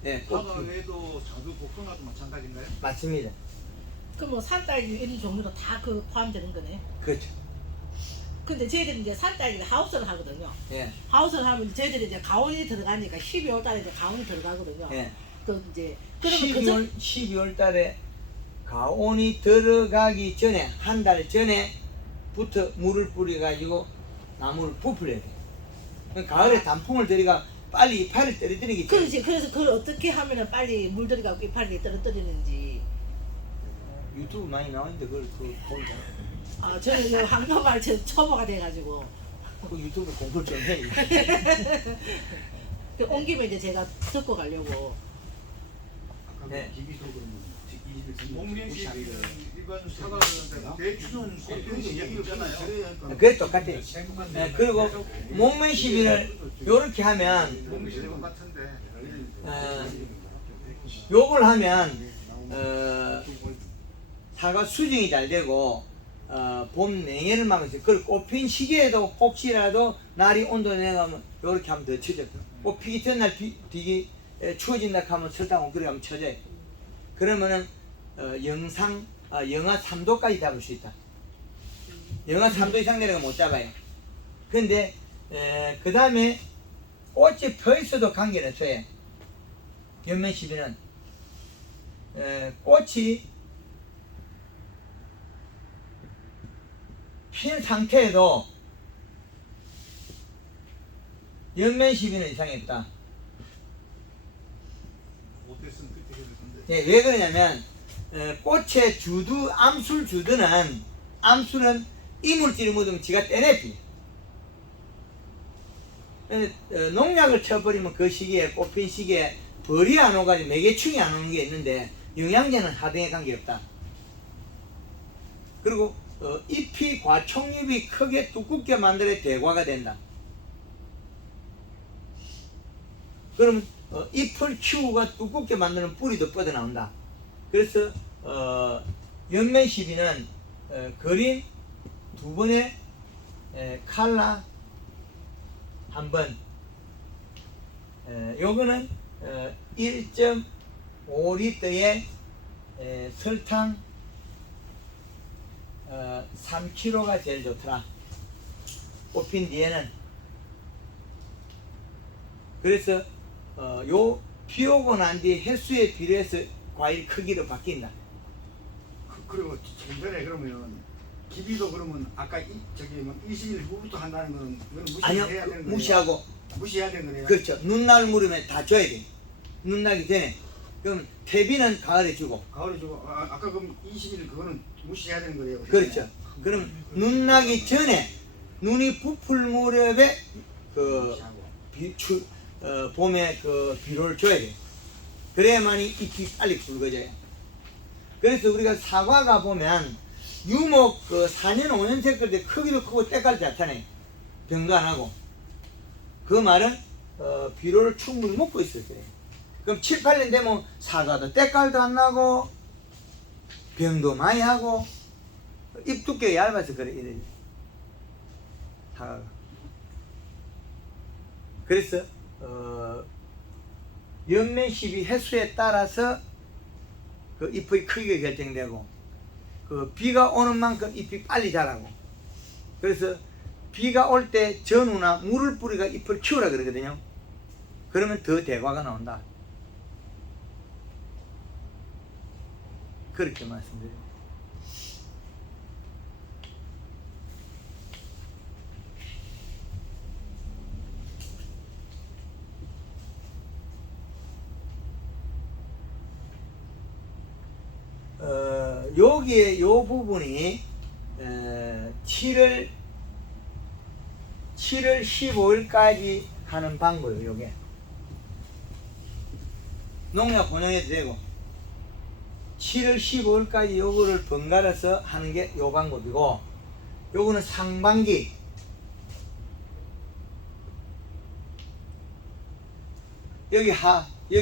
예, 꽃 사과 필. 외에도 자두 복숭아도 마찬가지인가요? 맞습니다. 그럼 뭐 산딸기 이런 종류로 다 그 포함되는 거네. 그렇죠. 근데 저희들이 이제 산딸기를 하우스를 하거든요. 예, 하우스를 하면 저희들이 이제 가온이 들어가니까 12월 달에 이제 가온이 들어가거든요. 예. 그 이제 그러면 12월 달에 가온이 들어가기 전에 한 달 전에부터 물을 뿌려가지고 나무를 부풀려야 돼. 그러니까 가을에 단풍을 들이가 빨리 이파리를 떨어뜨리기 때문에 그렇지. 그래서 그걸 어떻게 하면은 빨리 물 들어가고 이파리를 떨어뜨리는지. 유튜브 많이 나오는데 그걸 보잖아. 아 저는 요 한국말 초보가 돼가지고 그 유튜브 공부를 좀 해. 그 온 김에 이제 제가 듣고 가려고. 아까 네. 그 기비속은 20일 목면시비는 일반 사과는 대추는 꽃피는 얘기를 있잖아요. 그게 똑같아요. 세분만 예, 그리고 목매 시비를 요렇게 하면 목면시비 똑같은데 요걸 하면 사과 수정이 잘 되고 봄 냉해를 막으세요. 그걸 꽃핀 시기에도 혹시라도 날이 온도 내려가면 요렇게 하면 더 쳐져. 꽃 피기 전날 되게 추워진다 하면 설탕 5kg 하면 쳐져요. 그러면은 영상 영하 3도까지 잡을 수 있다. 영하 3도 이상 내려가 못 잡아요. 근데 그 다음에 꽃이 펴 있어도 관계는 없어요. 연면 시비는 꽃이 핀 상태에도 연면 시비는 이상이 없다. 못했으면 그때 해야 되는데. 예, 왜 그러냐면 꽃의 주두, 암술 주두는 암술은 이물질이 묻으면 지가 떼내비. 농약을 쳐버리면 그 시기에 꽃핀 시기에 벌이 안 오가지고 매개충이 안 오는 게 있는데 영양제는 하등에 관계없다. 그리고 잎이 과촉잎이 크게 두껍게 만들어 대과가 된다. 그러면 잎을 키우고 두껍게 만드는 뿌리도 뻗어나온다. 그래서 연면 시비는 그린 2번에 칼라 1번, 요거는 1.5리터에 설탕 3kg가 제일 좋더라. 꽃핀 뒤에는. 그래서 요 비 오고 난 뒤 횟수에 비례해서 과일 크기로 바뀐다. 그리고 조금 전에 그러면 기비도 그러면 아까 저기 뭐 20일 후부터 한다는 거는 이건 무시해야 아니요, 되는 거예요. 무시하고. 무시해야 되는 거예요. 그렇죠. 눈날 무렵에 다 줘야 돼. 눈 나기 전에. 그럼 퇴비는 가을에 주고. 가을에 주고 아까 그럼 20일 그거는 무시해야 되는 거예요. 그렇죠. 그럼 눈 나기 전에 눈이 부풀 무렵에 그 봄에 그 비료를 줘야 돼. 그래야만이 잎이 빨리 굵어져요. 그래서 우리가 사과가 보면 유목 그 4년 5년 색깔 때 크기도 크고 때깔도 좋잖아요. 병도 안 하고. 그 말은 비료를 충분히 먹고 있을 거예요. 그럼 7, 8년 되면 사과도 때깔도 안 나고 병도 많이 하고 잎 두께가 얇아서 그래 이래. 사과가. 그래서 연면 시비 횟수에 따라서 그 잎의 크기가 결정되고 그 비가 오는 만큼 잎이 빨리 자라고. 그래서 비가 올 때 전우나 물을 뿌리가 잎을 키우라 그러거든요. 그러면 더 대과가 나온다. 그렇게 말씀드려요. 여기에 요 부분이 7월 15일까지 하는 방법이에요. 요게 농약 혼용해도 되고 7월 15일까지 요거를 번갈아서 하는 게 요 방법이고, 요거는 상반기 여기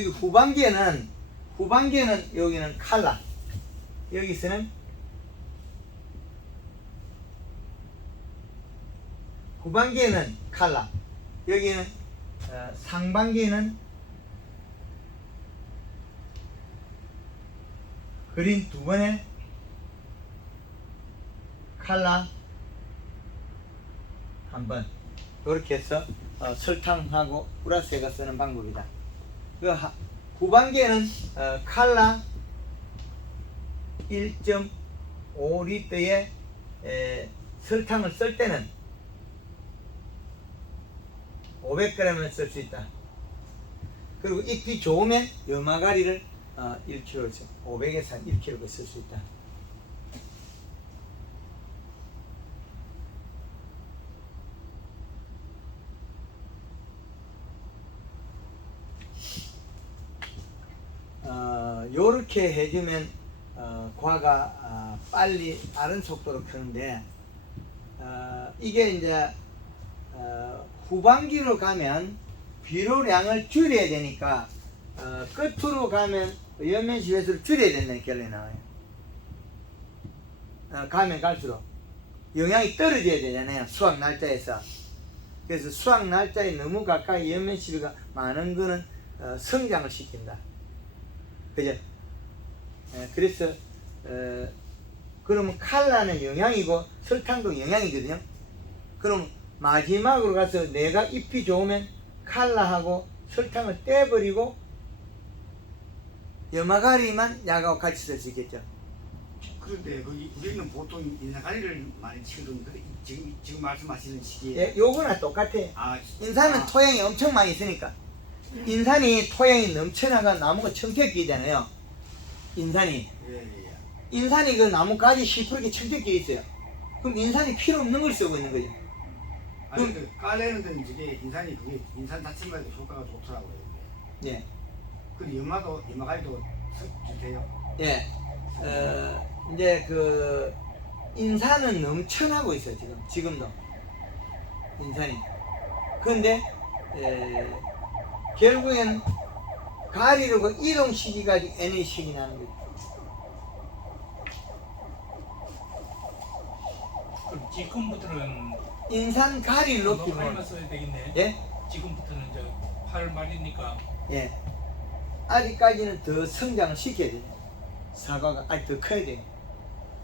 후반기에는 여기는 칼라, 여기서는 후반기에는 칼라, 여기는 상반기에는 그린 2번에 칼라 1번, 이렇게 해서 설탕하고 플러스해가 쓰는 방법이다. 그 후반기에는 칼라 1.5리터에 설탕을 쓸 때는 500g을 쓸 수 있다. 그리고 잎이 좋으면 염화가리를 1kg, 500에서 한 1kg 쓸 수 있다. 요렇게 해주면 과가 빨리 빠른 속도로 크는데, 이게 이제 후반기로 가면 비료량을 줄여야 되니까 끝으로 가면 연면시 횟수를 줄여야 된다는 결론이 나와요. 가면 갈수록 영양이 떨어져야 되잖아요, 수확 날짜에서. 그래서 수확 날짜에 너무 가까이 연면시비가 많은 거는 성장을 시킨다. 그죠? 그래서 그러면 칼라는 영양이고 설탕도 영양이거든요. 그럼 마지막으로 가서 내가 잎이 좋으면 칼라하고 설탕을 떼버리고 염화가리만 약하고 같이 쓸 수 있겠죠. 그런데 거기 우리는 보통 인사가리를 많이 치거든. 근데 지금 말씀하시는 시기에 예, 요거나 똑같아요. 아 인삼은 토양이 엄청 많이 있으니까. 인삼이 토양이 넘쳐나가 나무가 청태기잖아요. 인삼이. 예. 인산이 그 나무 가지 시퍼렇게 청태기에 있어요. 그럼 인산이 필요 없는 걸 쓰고 있는 거죠. 아니 그 깔레는 데는 이게 인산이 그게 인산 자체만 해도 효과가 좋더라고요. 예. 그 염화가리도 비슷해요. 예. 이제 그 인산은 넘쳐나고 있어요, 지금도. 인산이. 그런데 결국엔 가리로 그 이동시키가지고 NA식이 나는 거죠. 그럼 지금부터는 인산 가리를 높이면 팔만 써야 되겠네. 예? 지금부터는 이제 8말이니까 예. 아직까지는 더 성장을 시켜야 돼요. 사과가 아직 더 커야 돼요.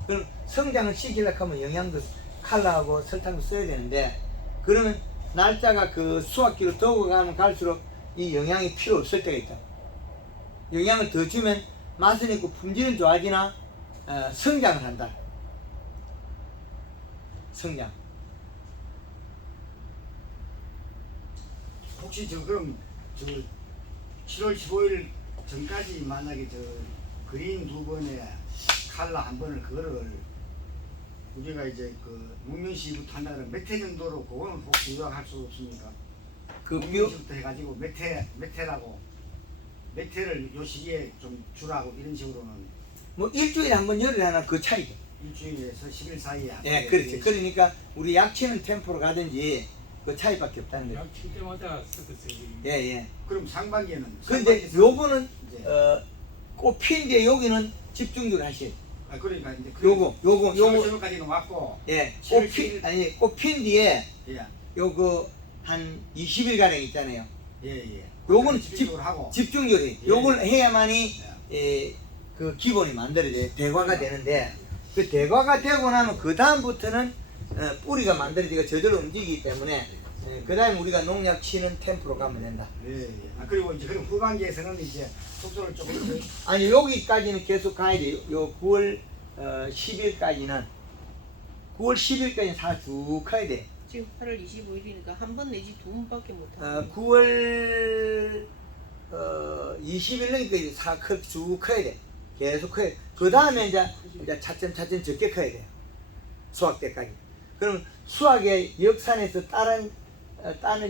그럼 성장을 시키려고 하면 영양도 칼라하고 설탕도 써야 되는데 그러면 날짜가 그 수확기로 더 가면 갈수록 이 영양이 필요 없을 때가 있다. 영양을 더 주면 맛은 있고 품질은 좋아지나 성장을 한다. 성장. 혹시 그럼 7월 15일 전까지 만약에 그린 두 번에 칼라 한 번을 그거를 우리가 이제 그 농면시부터 한다면 몇 회 정도로 그거는 혹시 요약할 수 없습니까? 그 농면시부터 해가지고 몇 회라고 몇 회를 요 시기에 좀 주라고 이런 식으로는 뭐 일주일에 한 번 열흘에 하나 그 차이죠. 일주일에서 10일 사이에 예, 그렇지. 그러니까 우리 약치는 템포로 가든지 그 차이밖에 없다는 거죠. 약칠 때마다 쓰겠어요. 예, 예. 그럼 상반기에는 근데 요거는 이제 꽃핀데 여기는 집중적으로 하셔야 돼요. 그러니까 이제 요거 까지는 왔고 예, 7월 꽃핀 뒤에 예. 요거 한 20일 가량 있잖아요. 예. 요거는 집중적으로 하고 집중적으로 해요. 예. 요걸 해야만이 그 기본이 만들어져요. 대과가 되는데 그 대과가 되고 나면 그 다음부터는 뿌리가 만들어지고 저절로 움직이기 때문에 그 다음에 우리가 농약 치는 템포로 가면 된다. 예. 그리고 이제 그럼 후반기에서는 이제 속도를 조금 더 아니 여기까지는 계속 가야 돼요. 요 9월 10일까지는 9월 10일까지는 다 쭉 가야 돼. 지금 8월 25일이니까 한 번 내지 두 번밖에 못 하고 9월 20일이니까 쭉 커야 돼. 계속 커야 돼. 그 다음에 이제 차츰 적게 커야 돼요. 수확 때까지. 그럼 수확의 역산에서 따는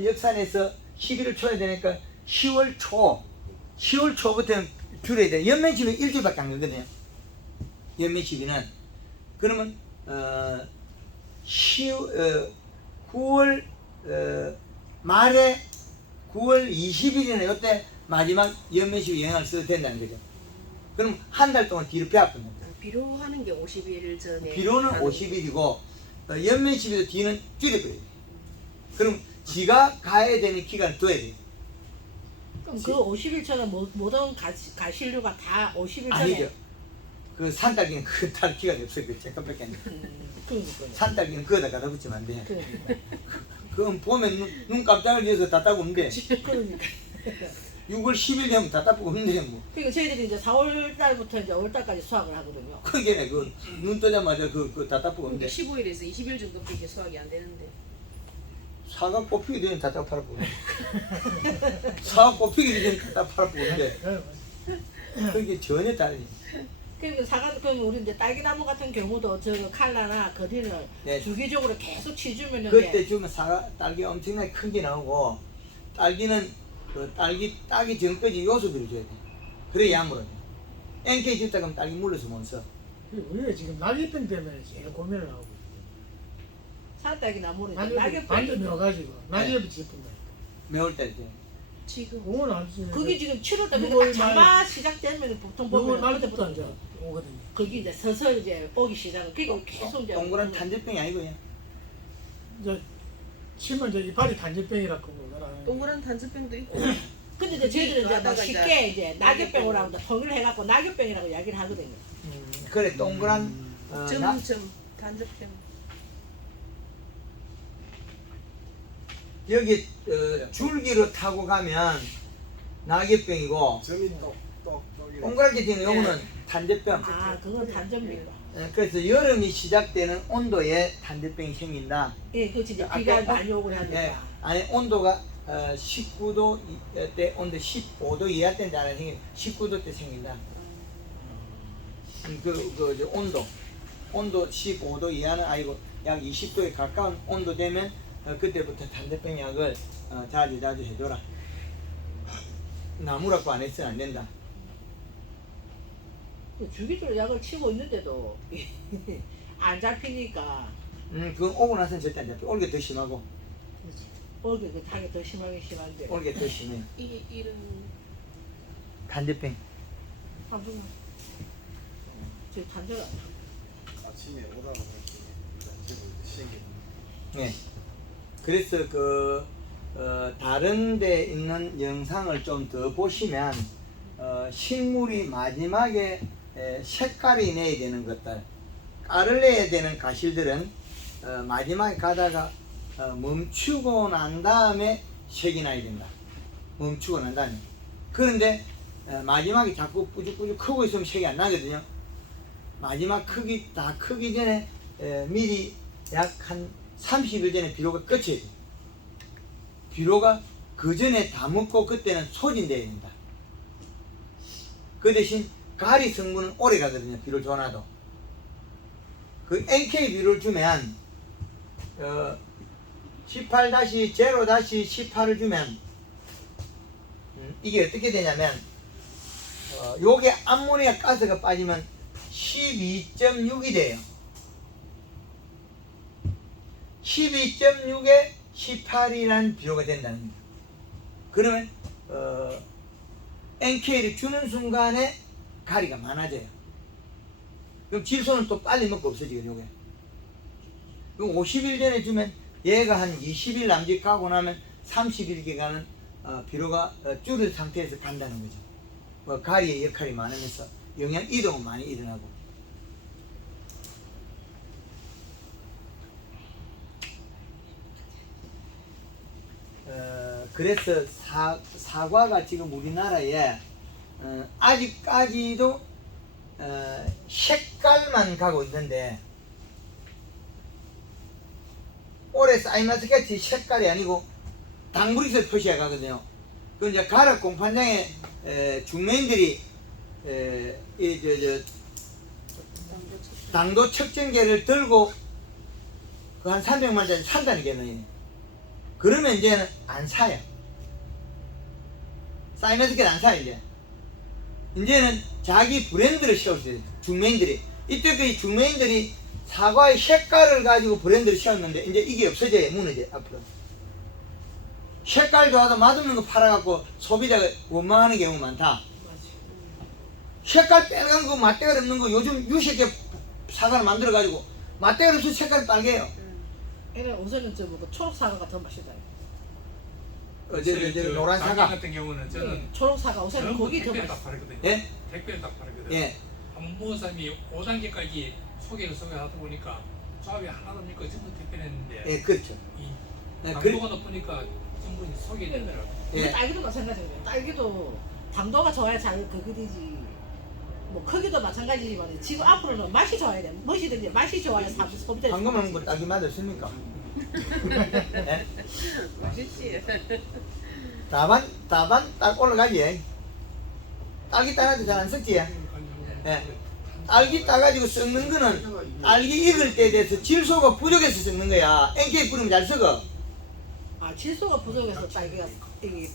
역산에서 11월 초에 되니까 10월 초부터 줄여야 돼. 연면시비는 일주일밖에 안 걸거든요. 연면시비는. 그러면 9월 말에 9월 20일이나 이때 마지막 연면시비 영향을 써도 된다는 거죠. 그럼 한 달 동안 뒤로 빼앗는 겁니다. 비로 하는 게 50일 전에 비로는 하는 50일이고 연면시비도 뒤는 줄여버려야 돼. 그럼 지가 가야 되는 기간을 둬야 돼. 그럼 그 50일 전에 모든 가실류가 다 50일 전에 아니죠. 그 산딸기는 그 딸 기간이 없어요. 그 잠깐밖에 안 돼. 그러니까요. 산딸기는 그거다 갖다 붙이면 안 돼. 그러니까. 그건 보면 눈 깜짝을 지어서 다 따고 없는데 그러니까. 6월 10일 되면 다 따고 없는데 뭐. 그러니까 저희들이 이제 4월 달부터 이제 5월 달까지 수확을 하거든요. 그게 눈 뜨자마자 다 따고 없는데 15일에서 20일 정도밖에 수확이 안 되는데 사과 꽃피기 전에 다 따고 팔아보고 사과 꽃피기 전에 다 팔아보는데 그게 전혀 다르지. 그럼 우리 이제 딸기나무 같은 경우도 저 칼라나 거리를 네. 주기적으로 계속 치주면은 그때 주면 딸기 엄청나게 큰 게 나오고 딸기는 그 딸기 따기 전까지 요소들을 줘야 돼. 그래 양으로 돼. NK 줬다 그러면 딸기 물러서 못 써. 우리가 지금 낙엽병 때문에 제일 고민을 하고 산딸기 나무는 이제 낙엽이 낙엽 완전 넣어가지고 낙엽이 짚은다. 매울 때 돼. 지금 그건 아니지. 그게 지금 7월 달 육월 그러니까 말- 장마 시작되면 보통 6월 보면 말부터 그때부터 이제 오거든요. 거기 이제 서서 이제 오기 시작을 그리고 계속 이제 동그란 탄저병이 아니고요. 이제 치면 이제 이파리 단절병이라고 그러더라. 동그란 단지병도 있고 근데 이제 저희들은 이제 뭐 나다가 쉽게 이제 낙엽병이라고 통일을 해갖고 낙엽병이라고 이야기를 하거든요. 그래 동그란 점점 단접병. 여기 줄기로 타고 가면 낙엽병이고 점이 똑똑 동그랗게 되는 요거는 단접병. 아, 그건 단점입니다. 그래서 여름이 시작되는 온도에 단접병이 생긴다. 예, 그 진짜 아까 비가 온- 많이 오고 예, 하니까. 아니 온도가 19도 때 온도 15도 이하 때는 잘 안 생겨. 19도 때 생긴다. 그 온도 15도 이하는 아니고 약 20도에 가까운 온도 되면 그때부터 단대병 약을 자주 해줘라. 나무라고 안 했으면 안 된다. 주기적으로 약을 치고 있는데도 안 잡히니까 그건 오고 나서는 절대 안 잡혀. 올게 더 심하고 올게 그 타기 더 심하게 심한데. 올게 더 심해. 이 이런 단대병. 한번 저 단절 아침에 오라고 했더니 집을 시행해. 네. 그래서 다른 데 있는 영상을 좀 더 보시면 식물이 마지막에 색깔이 내야 되는 것들, 깔을 내야 되는 가실들은 마지막에 가다가 멈추고 난 다음에 색이 나야 된다. 멈추고 난 다음에. 그런데 마지막에 자꾸 뿌죽뿌죽 크고 있으면 색이 안 나거든요. 마지막 크기 다 크기 전에 미리 약 한 30일 전에 비료가 끝쳐야 돼. 비료가 그 전에 다 먹고 그때는 소진돼야 된다. 그 대신 가리 성분은 오래 가거든요. 비료를 줘놔도. 그 NK 비료를 주면 18-0-18을 주면 이게 어떻게 되냐면 요게 암모니아 가스가 빠지면 12.6이 돼요. 12.6에 18이라는 비료가 된다는 거예요. 그러면 NK를 주는 순간에 가리가 많아져요. 그럼 질소는 또 빨리 먹고 없어지거든요. 요게. 그럼 50일 전에 주면 얘가 한 20일 남짓 가고 나면 30일 기간은 비료가 줄은 상태에서 간다는 거죠. 가리의 역할이 많으면서 영양 이동은 많이 일어나고. 그래서 사과가 지금 우리나라에 아직까지도 색깔만 가고 있는데 올해 사이마스같이 색깔이 아니고 당브릭스 표시가 가거든요. 그 이제 가락 공판장에 중매인들이 당도 측정기를 들고 그 한 300만짜리 산다는 개념이에요. 그러면 이제는 안 사요. 사이먼스켓 안 사요, 이제. 이제는 자기 브랜드를 세울 수 있어요. 중매인들이. 이때까지 중매인들이 사과의 색깔을 가지고 브랜드를 세웠는데, 이제 이게 없어져요. 무너져요, 앞으로. 색깔 좋아도 맛없는 거 팔아갖고 소비자가 원망하는 경우가 많다. 색깔 빨간 거, 맛대가리 없는 거 요즘 유식에 사과를 만들어가지고 맛대가리 없어 색깔이 빨개요. 얘는 우선은 그 초록 사과가 더 맛있다. 노란 작년 사과. 같은 경우는 저는 초록 사과 우선은 전부 거기 더 택배를 딱 맛있어. 바르거든요. 예? 택배를 딱 바르거든요. 예. 한무삼이 5단계까지 소개하다 보니까 조합이 하나도 없니까 전부 택배를 했는데 예, 그렇죠. 이 예, 당도가 높으니까 전부 소개되더라고요. 예. 딸기도 마찬가지예요. 딸기도 당도가 좋아야 잘 그거 되지. 뭐 크기도 마찬가지지만 지금 앞으로는 맛이 좋아야 돼. 무엇이든지 맛이 좋아야 소비자들이 방금 먹는 거 딸기 맛없습니까? 예? 맛있지. 다반 딱 올라가지. 딸기 따가지고 잘 안 썩지. 예. 딸기 따가지고 썩는 거는 딸기 익을 때 돼서 질소가 부족해서 썩는 거야. NK 뿌리면 잘 썩어. 아 질소가 부족해서 딸기가 이게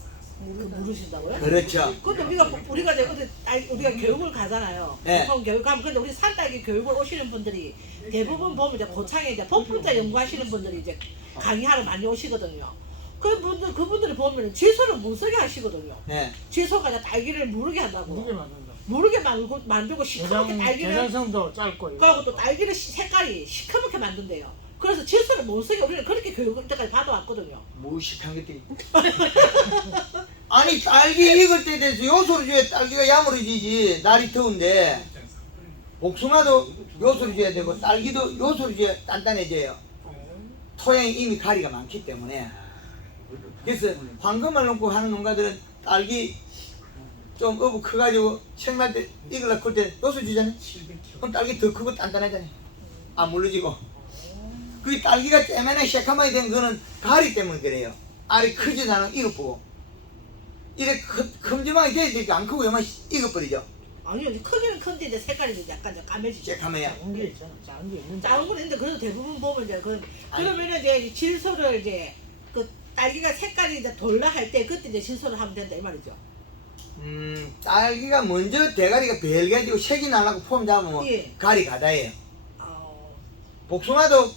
무르신다고요? 그렇죠. 근데 우리가 이제 어디 우리가 교육을 가잖아요. 네. 보통 교육 가면 근데 우리 산딸기 교육을 오시는 분들이 대부분 보면 이제 고창에 이제 폭풍자 연구하시는 분들이 이제 강의하러 많이 오시거든요. 그분들이 보면 질소를 못 쓰게 하시거든요. 예. 질소가 이제 딸기를 무르게 한다고. 무게 만든다. 무르게 만들고 시커멓게 딸기를 대장성도 짧고. 그리고 또 딸기를 색깔이 시커멓게 만든대요. 그래서 질소를 못 쓰게 우리는 그렇게 교육을 이때까지 받아왔거든요. 무식한 것들이. 아니 딸기 익을 때 돼서 요소를 줘야 딸기가 야무러지지. 날이 더운데. 복숭아도 요소를 줘야 되고 딸기도 요소를 줘야 단단해져요. 토양에 이미 가리가 많기 때문에. 그래서 황금을 넣고 하는 농가들은 딸기 좀 어부 커가지고 생날 때 익으려 클 때 요소 주잖아요. 그럼 딸기 더 크고 단단하잖아요. 안 물러지고. 그 딸기가 째면에 새카맣게 된 거는 가리 때문에 그래요. 알이 크지도 않고 익어보고. 이래 큼지막하게 돼야지 안 크고 요만 익어버리죠. 아니요, 크기는 큰데 이제 색깔이 이제 약간 좀 까매지죠. 새카매요. 작은 게 있잖아. 작은 게 있는데. 작은 건 있는데 그래도 대부분 보면 이제 그러면은 이제 질소를 이제 그 딸기가 색깔이 이제 돌라 할 때 그때 이제 질소를 하면 된다 이 말이죠. 딸기가 먼저 대가리가 별개지고 색이 나려고 폼 잡으면 예. 가리 가다예요. 복숭아도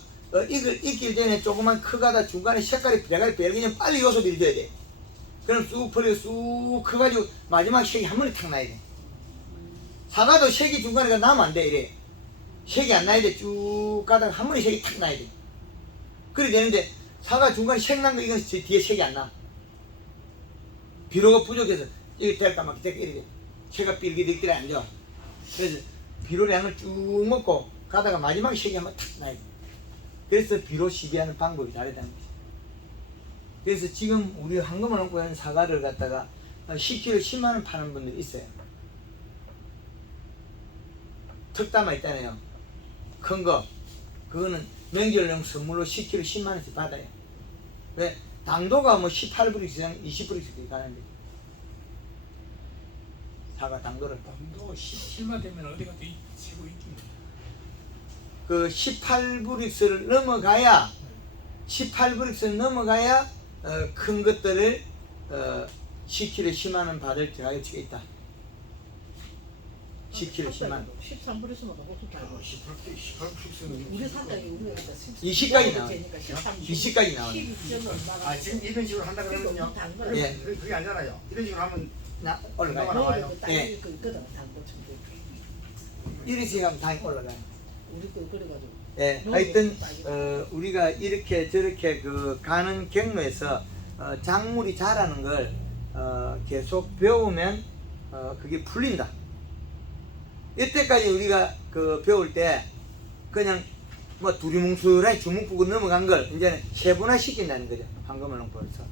익기 전에 조금만 크가다 중간에 색깔이 대가리 별개면 빨리 요소비를 줘야 돼. 그럼 쑥 벌려 쑥 커가지고 마지막 색이 한 번에 탁 나야 돼. 사과도 색이 중간에 나면 안 돼 이래. 색이 안 나야 돼. 쭉 가다가 한 번에 색이 탁 나야 돼. 그래 되는데 사과 중간에 색 난 거 이건 뒤에 색이 안 나. 비료가 부족해서 이거 될까 말까 될까 이래. 색가 삘기들끼리 안 줘. 그래서 비료량을 쭉 먹고 가다가 마지막에 색이 한번 탁 나야 돼. 그래서 비료 시비하는 방법이 다르다는 거죠. 그래서 지금 우리 황금을 얹고 하는 사과를 갖다가 10kg 10만원 파는 분들이 있어요. 턱담아 있잖아요. 큰 거. 그거는 명절용 선물로 10kg 10만원씩 받아요. 왜? 당도가 뭐 18브릭스 이상 20브릭스 가는데. 사과 당도를. 당도 17만 되면 어디가 더 치고 있지. 그 18브릭스를 넘어가야 18브릭스 넘어가야 큰 것들을 10kg 10만원 받을 자격이 있다. 10kg 10만원. 13불이면 호수 달고. 18%는 우리 산다기 우리가 20까지 나와요. 20까지 나와요. 12점 얼마가. 아 지금 이런 식으로 한다 그러면요. 예. 그게 아니잖아요. 이런 식으로 하면 올라가요. 나와요. 예. 그 있거든 당고 좀. 이렇게 하면 당이 올라가요. 우리 거 그래가지고. 예. 하여튼 우리가 이렇게 저렇게 그 가는 경로에서 작물이 자라는 걸 계속 배우면 그게 풀린다. 이때까지 우리가 그 배울 때 그냥 뭐 두리뭉술하게 주먹 보고 넘어간 걸 이제는 세분화 시킨다는 거죠. 황금을 농법에서.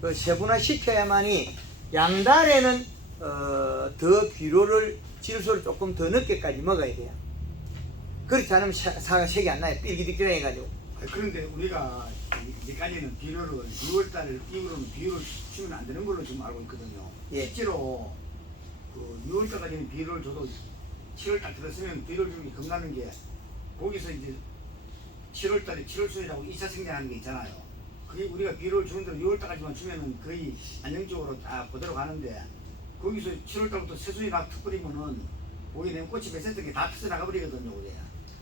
그 세분화 시켜야만이 양달에는 더 비료를 질소를 조금 더 늦게까지 먹어야 돼요. 그렇지 않으면 사과 색이 안 나요. 삘기득기랑 해가지고. 그런데 우리가 이제까지는 비료를 6월달 이후로는 비료를 주면 안 되는 걸로 지금 알고 있거든요. 예. 실제로 그 6월달까지는 비료를 줘도 7월달 들었으면 비료를 주는 게 겁나는 게 거기서 이제 7월달에 7월순이라고 2차 생장하는 게 있잖아요. 그게 우리가 비료를 주는 대로 6월달까지만 주면은 거의 안정적으로 다 그대로 가는데 거기서 7월달부터 새순이 막 툭 뿌리면은 거기 내면 꽃이 맺혔던 게 다 펴서 나가버리거든요. 우리.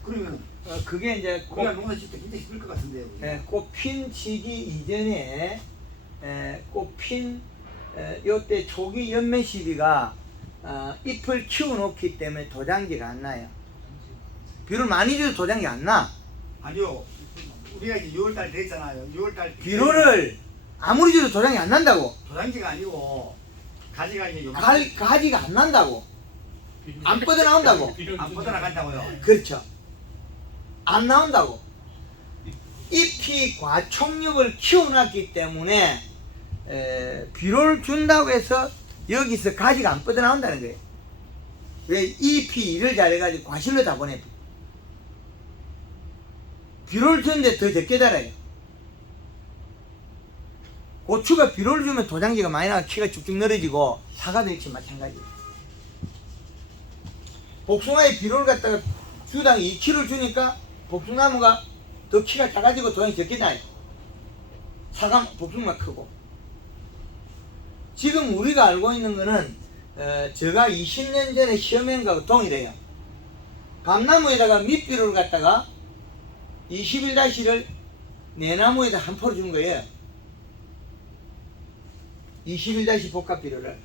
그러면 그게 이제 우리가 농사 짓을 때 굉장히 힘들 것 같은데요. 꽃핀 시기 이전에 꽃핀 요때 초기 연면 시비가 잎을 키워놓기 때문에 도장지가 안 나요. 비료를 많이 줘도 도장지 안 나. 아니요. 우리가 이제 6월달 됐잖아요. 6월달 비료를 아무리 줘도 도장이 안 난다고. 도장지가 아니고 가지가 이제 가지가 안 난다고. 안 뻗어나온다고. 안 뻗어나간다고요. 그렇죠. 안 나온다고. 잎이 과촉력을 키워놨기 때문에 비료를 준다고 해서 여기서 가지가 안 뻗어나온다는 거예요. 왜? 잎이 일을 잘해가지고 과실로 다 보내. 비료를 주는데 더 적게 자라요. 고추가 비료를 주면 도장지가 많이 나가 키가 쭉쭉 늘어지고 사과도 역시 마찬가지. 복숭아에 비료를 갖다가 주당 2kg 주니까 복숭나무가 더 키가 작아지고 도장이 적게 나요. 사과, 복숭아가 크고. 지금 우리가 알고 있는 거는 제가 20년 전에 시험한 거하고 동일해요. 감나무에다가 밑비료를 갖다가 21-를 내나무에다 한 포를 준 거예요. 21- 복합 비료를.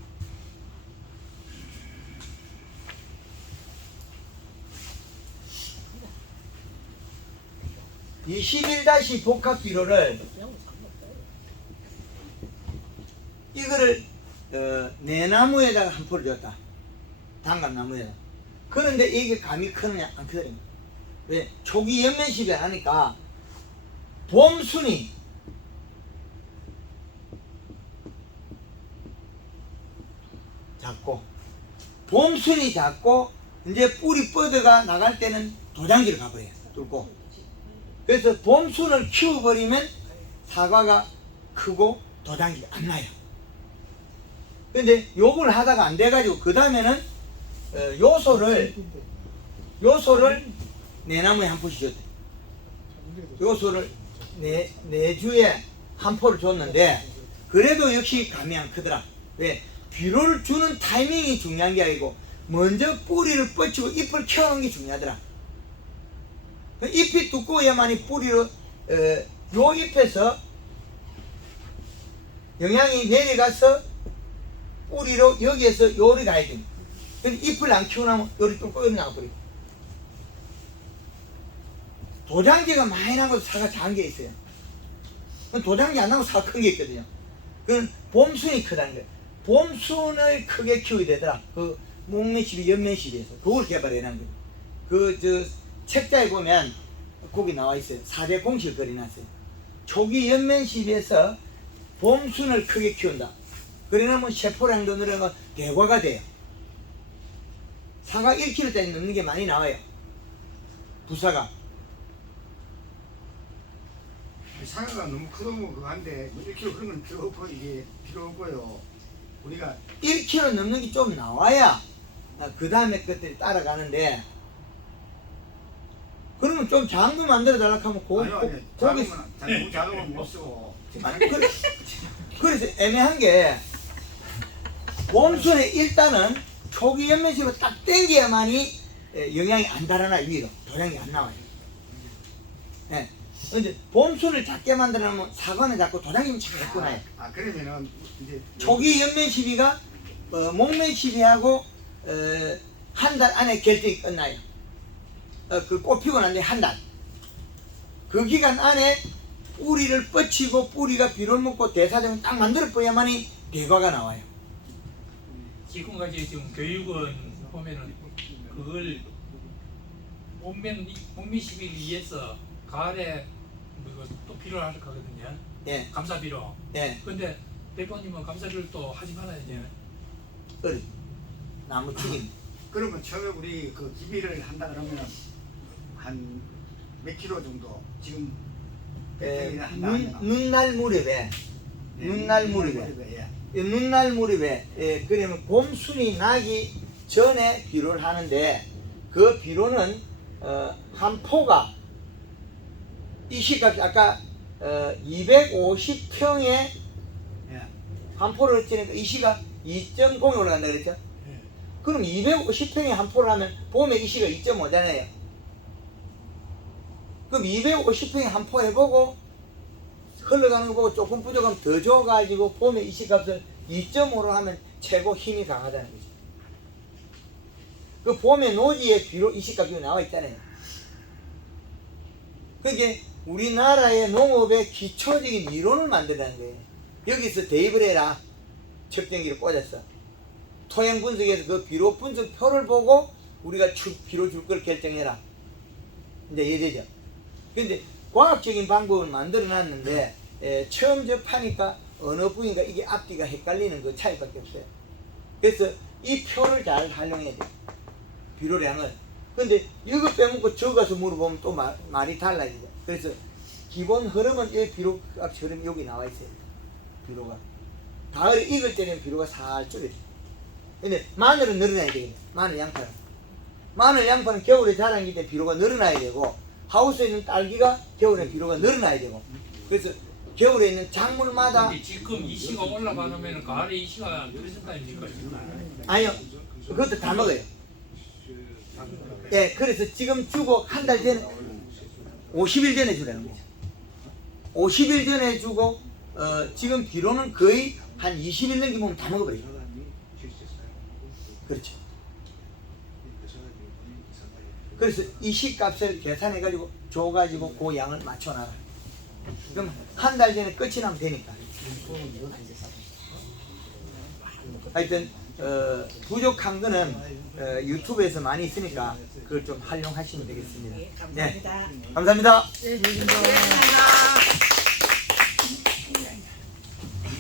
복합 비료를 이거를 내나무에다가 한 포를 줬다. 단감나무에다. 그런데 이게 감이 크느냐 안 크더니 왜? 초기 연면 시비를 하니까 봄순이 작고 봄순이 작고 이제 뿌리 뻗어가 나갈 때는 도장지를 가버려요. 뚫고. 그래서 봄순을 키워버리면 사과가 크고 도장지가 안 나요. 근데 요걸 하다가 안 돼가지고 그 다음에는 요소를 내 나무에 한 포씩 줬대. 요소를 네 주에 한 포를 줬는데 그래도 역시 감이 안 크더라. 왜? 비료를 주는 타이밍이 중요한 게 아니고 먼저 뿌리를 뻗치고 잎을 켜놓은 게 중요하더라. 잎이 두꺼워야만이 뿌리로 요 잎에서 영양이 내려가서 뿌리로 여기에서 요리 가야 됩니다. 근데 잎을 안 키워나면 요리 뚫고 나가버리고 도장지가 많이 나고 사과 작은 게 있어요. 도장지 안 나고 사과 큰 게 있거든요. 그건 봄순이 크다는 거예요. 봄순을 크게 키워야 되더라. 그 목매시비 연매시비에서 그걸 개발해낸 거예요. 그 책자에 보면 거기 나와 있어요. 4대 공식을 그려놨어요. 초기 연면시비에서 봄순을 크게 키운다. 그래놓으면 세포량도 늘어나면 대과가 돼요. 사과 1kg짜리 넣는 게 많이 나와요. 부사가. 사과가 너무 크다고 그거 한데 1kg 그런 건 필요 없고 이게 필요 없고요. 우리가 1kg 넘는 게 좀 나와야 그 다음에 것들이 따라가는데 그러면 좀 작은 거 만들어 달라고 하면 아니 고기 너무 작으면 못 쓰고 그래서 애매한 게 봄순에 일단은 초기 연면식으로 딱 땡겨야만이 영양이 안 달아나 위로 도량이 안 나와요. 예. 근데 봄순을 작게 만들어놓으면 사과는 작고 도장이면 작고 나요. 그러면은 이제 초기 연면 시비가 목면 시비하고 한 달 안에 결정이 끝나요. 그 꽃 피고 난 뒤에 한 달. 그 기간 안에 뿌리를 뻗치고 뿌리가 비료를 먹고 대사정을 딱 만들어 버야만이 대과가 나와요. 지금까지 지금 교육은 보면은 그걸 목면 시비를 위해서 가을에 또 필요할 거거든요. 예. 감사 비료. 예. 근데 대표님은 감사 비료를 또 하지 말아야 돼요. 어리. 나무 죽임. 그러면 처음에 우리 그 기비를 한다 그러면 한 몇 킬로 정도 지금 눈날 무렵에 눈날 무렵에 그러면 봄순이 나기 전에 비료를 하는데 그 비료는 한 포가 이 시값이 아까 250평에 한 포를 치니까 이 시가 2.0에 올라간다 그랬죠? 그럼 250평에 한 포를 하면 봄에 이 시가 2.5잖아요. 그럼 250평에 한 포 해보고 흘러가는 거 보고 조금 부족하면 더 줘가지고 봄에 이 시값을 2.5로 하면 최고 힘이 강하다는 거죠. 그 봄에 노지에 비료 이 시값이 나와 있잖아요. 그게 우리나라의 농업의 기초적인 이론을 만들라는 거예요. 여기서 대입을 해라. 측정기를 꽂았어. 토양 분석에서 그 비료 분석표를 보고 우리가 비료 줄 걸 결정해라. 이제 이래죠. 근데 과학적인 방법을 만들어 놨는데 처음 접하니까 어느 부위인가 이게 앞뒤가 헷갈리는 그 차이밖에 없어요. 그래서 이 표를 잘 활용해야 돼요. 비료량을. 근데 이거 빼먹고 저거 가서 물어보면 또 말이 달라지죠. 그래서 기본 흐름은 이 비료 값이 흐름이 여기 나와 있어요. 비료가. 가을에 익을 때는 비료가 살 줄여져. 근데 마늘은 늘어나야 되겠네. 마늘 양파는 겨울에 자라기 때문에 비료가 늘어나야 되고 하우스에 있는 딸기가 겨울에 비료가 늘어나야 되고 그래서 겨울에 있는 작물마다 근데 지금 이 시가 올라가면 가을에 이 시가 떨어진다니까. 아니요. 그것도 다 먹어요. 예, 그래서 지금 주고 한 달 전에 50일 전에 주라는 거죠. 50일 전에 주고 지금 비료는 거의 한 20일 넘기면 다 먹어버려요. 그렇죠. 그래서 이 시값을 계산해가지고 줘가지고 그 양을 맞춰놔라. 그럼 한 달 전에 끝이 나면 되니까. 하여튼 부족한 거는 유튜브에서 많이 있으니까 그걸 좀 활용하시면 되겠습니다. 예, 감사합니다. 감사합니다. 감사합니다.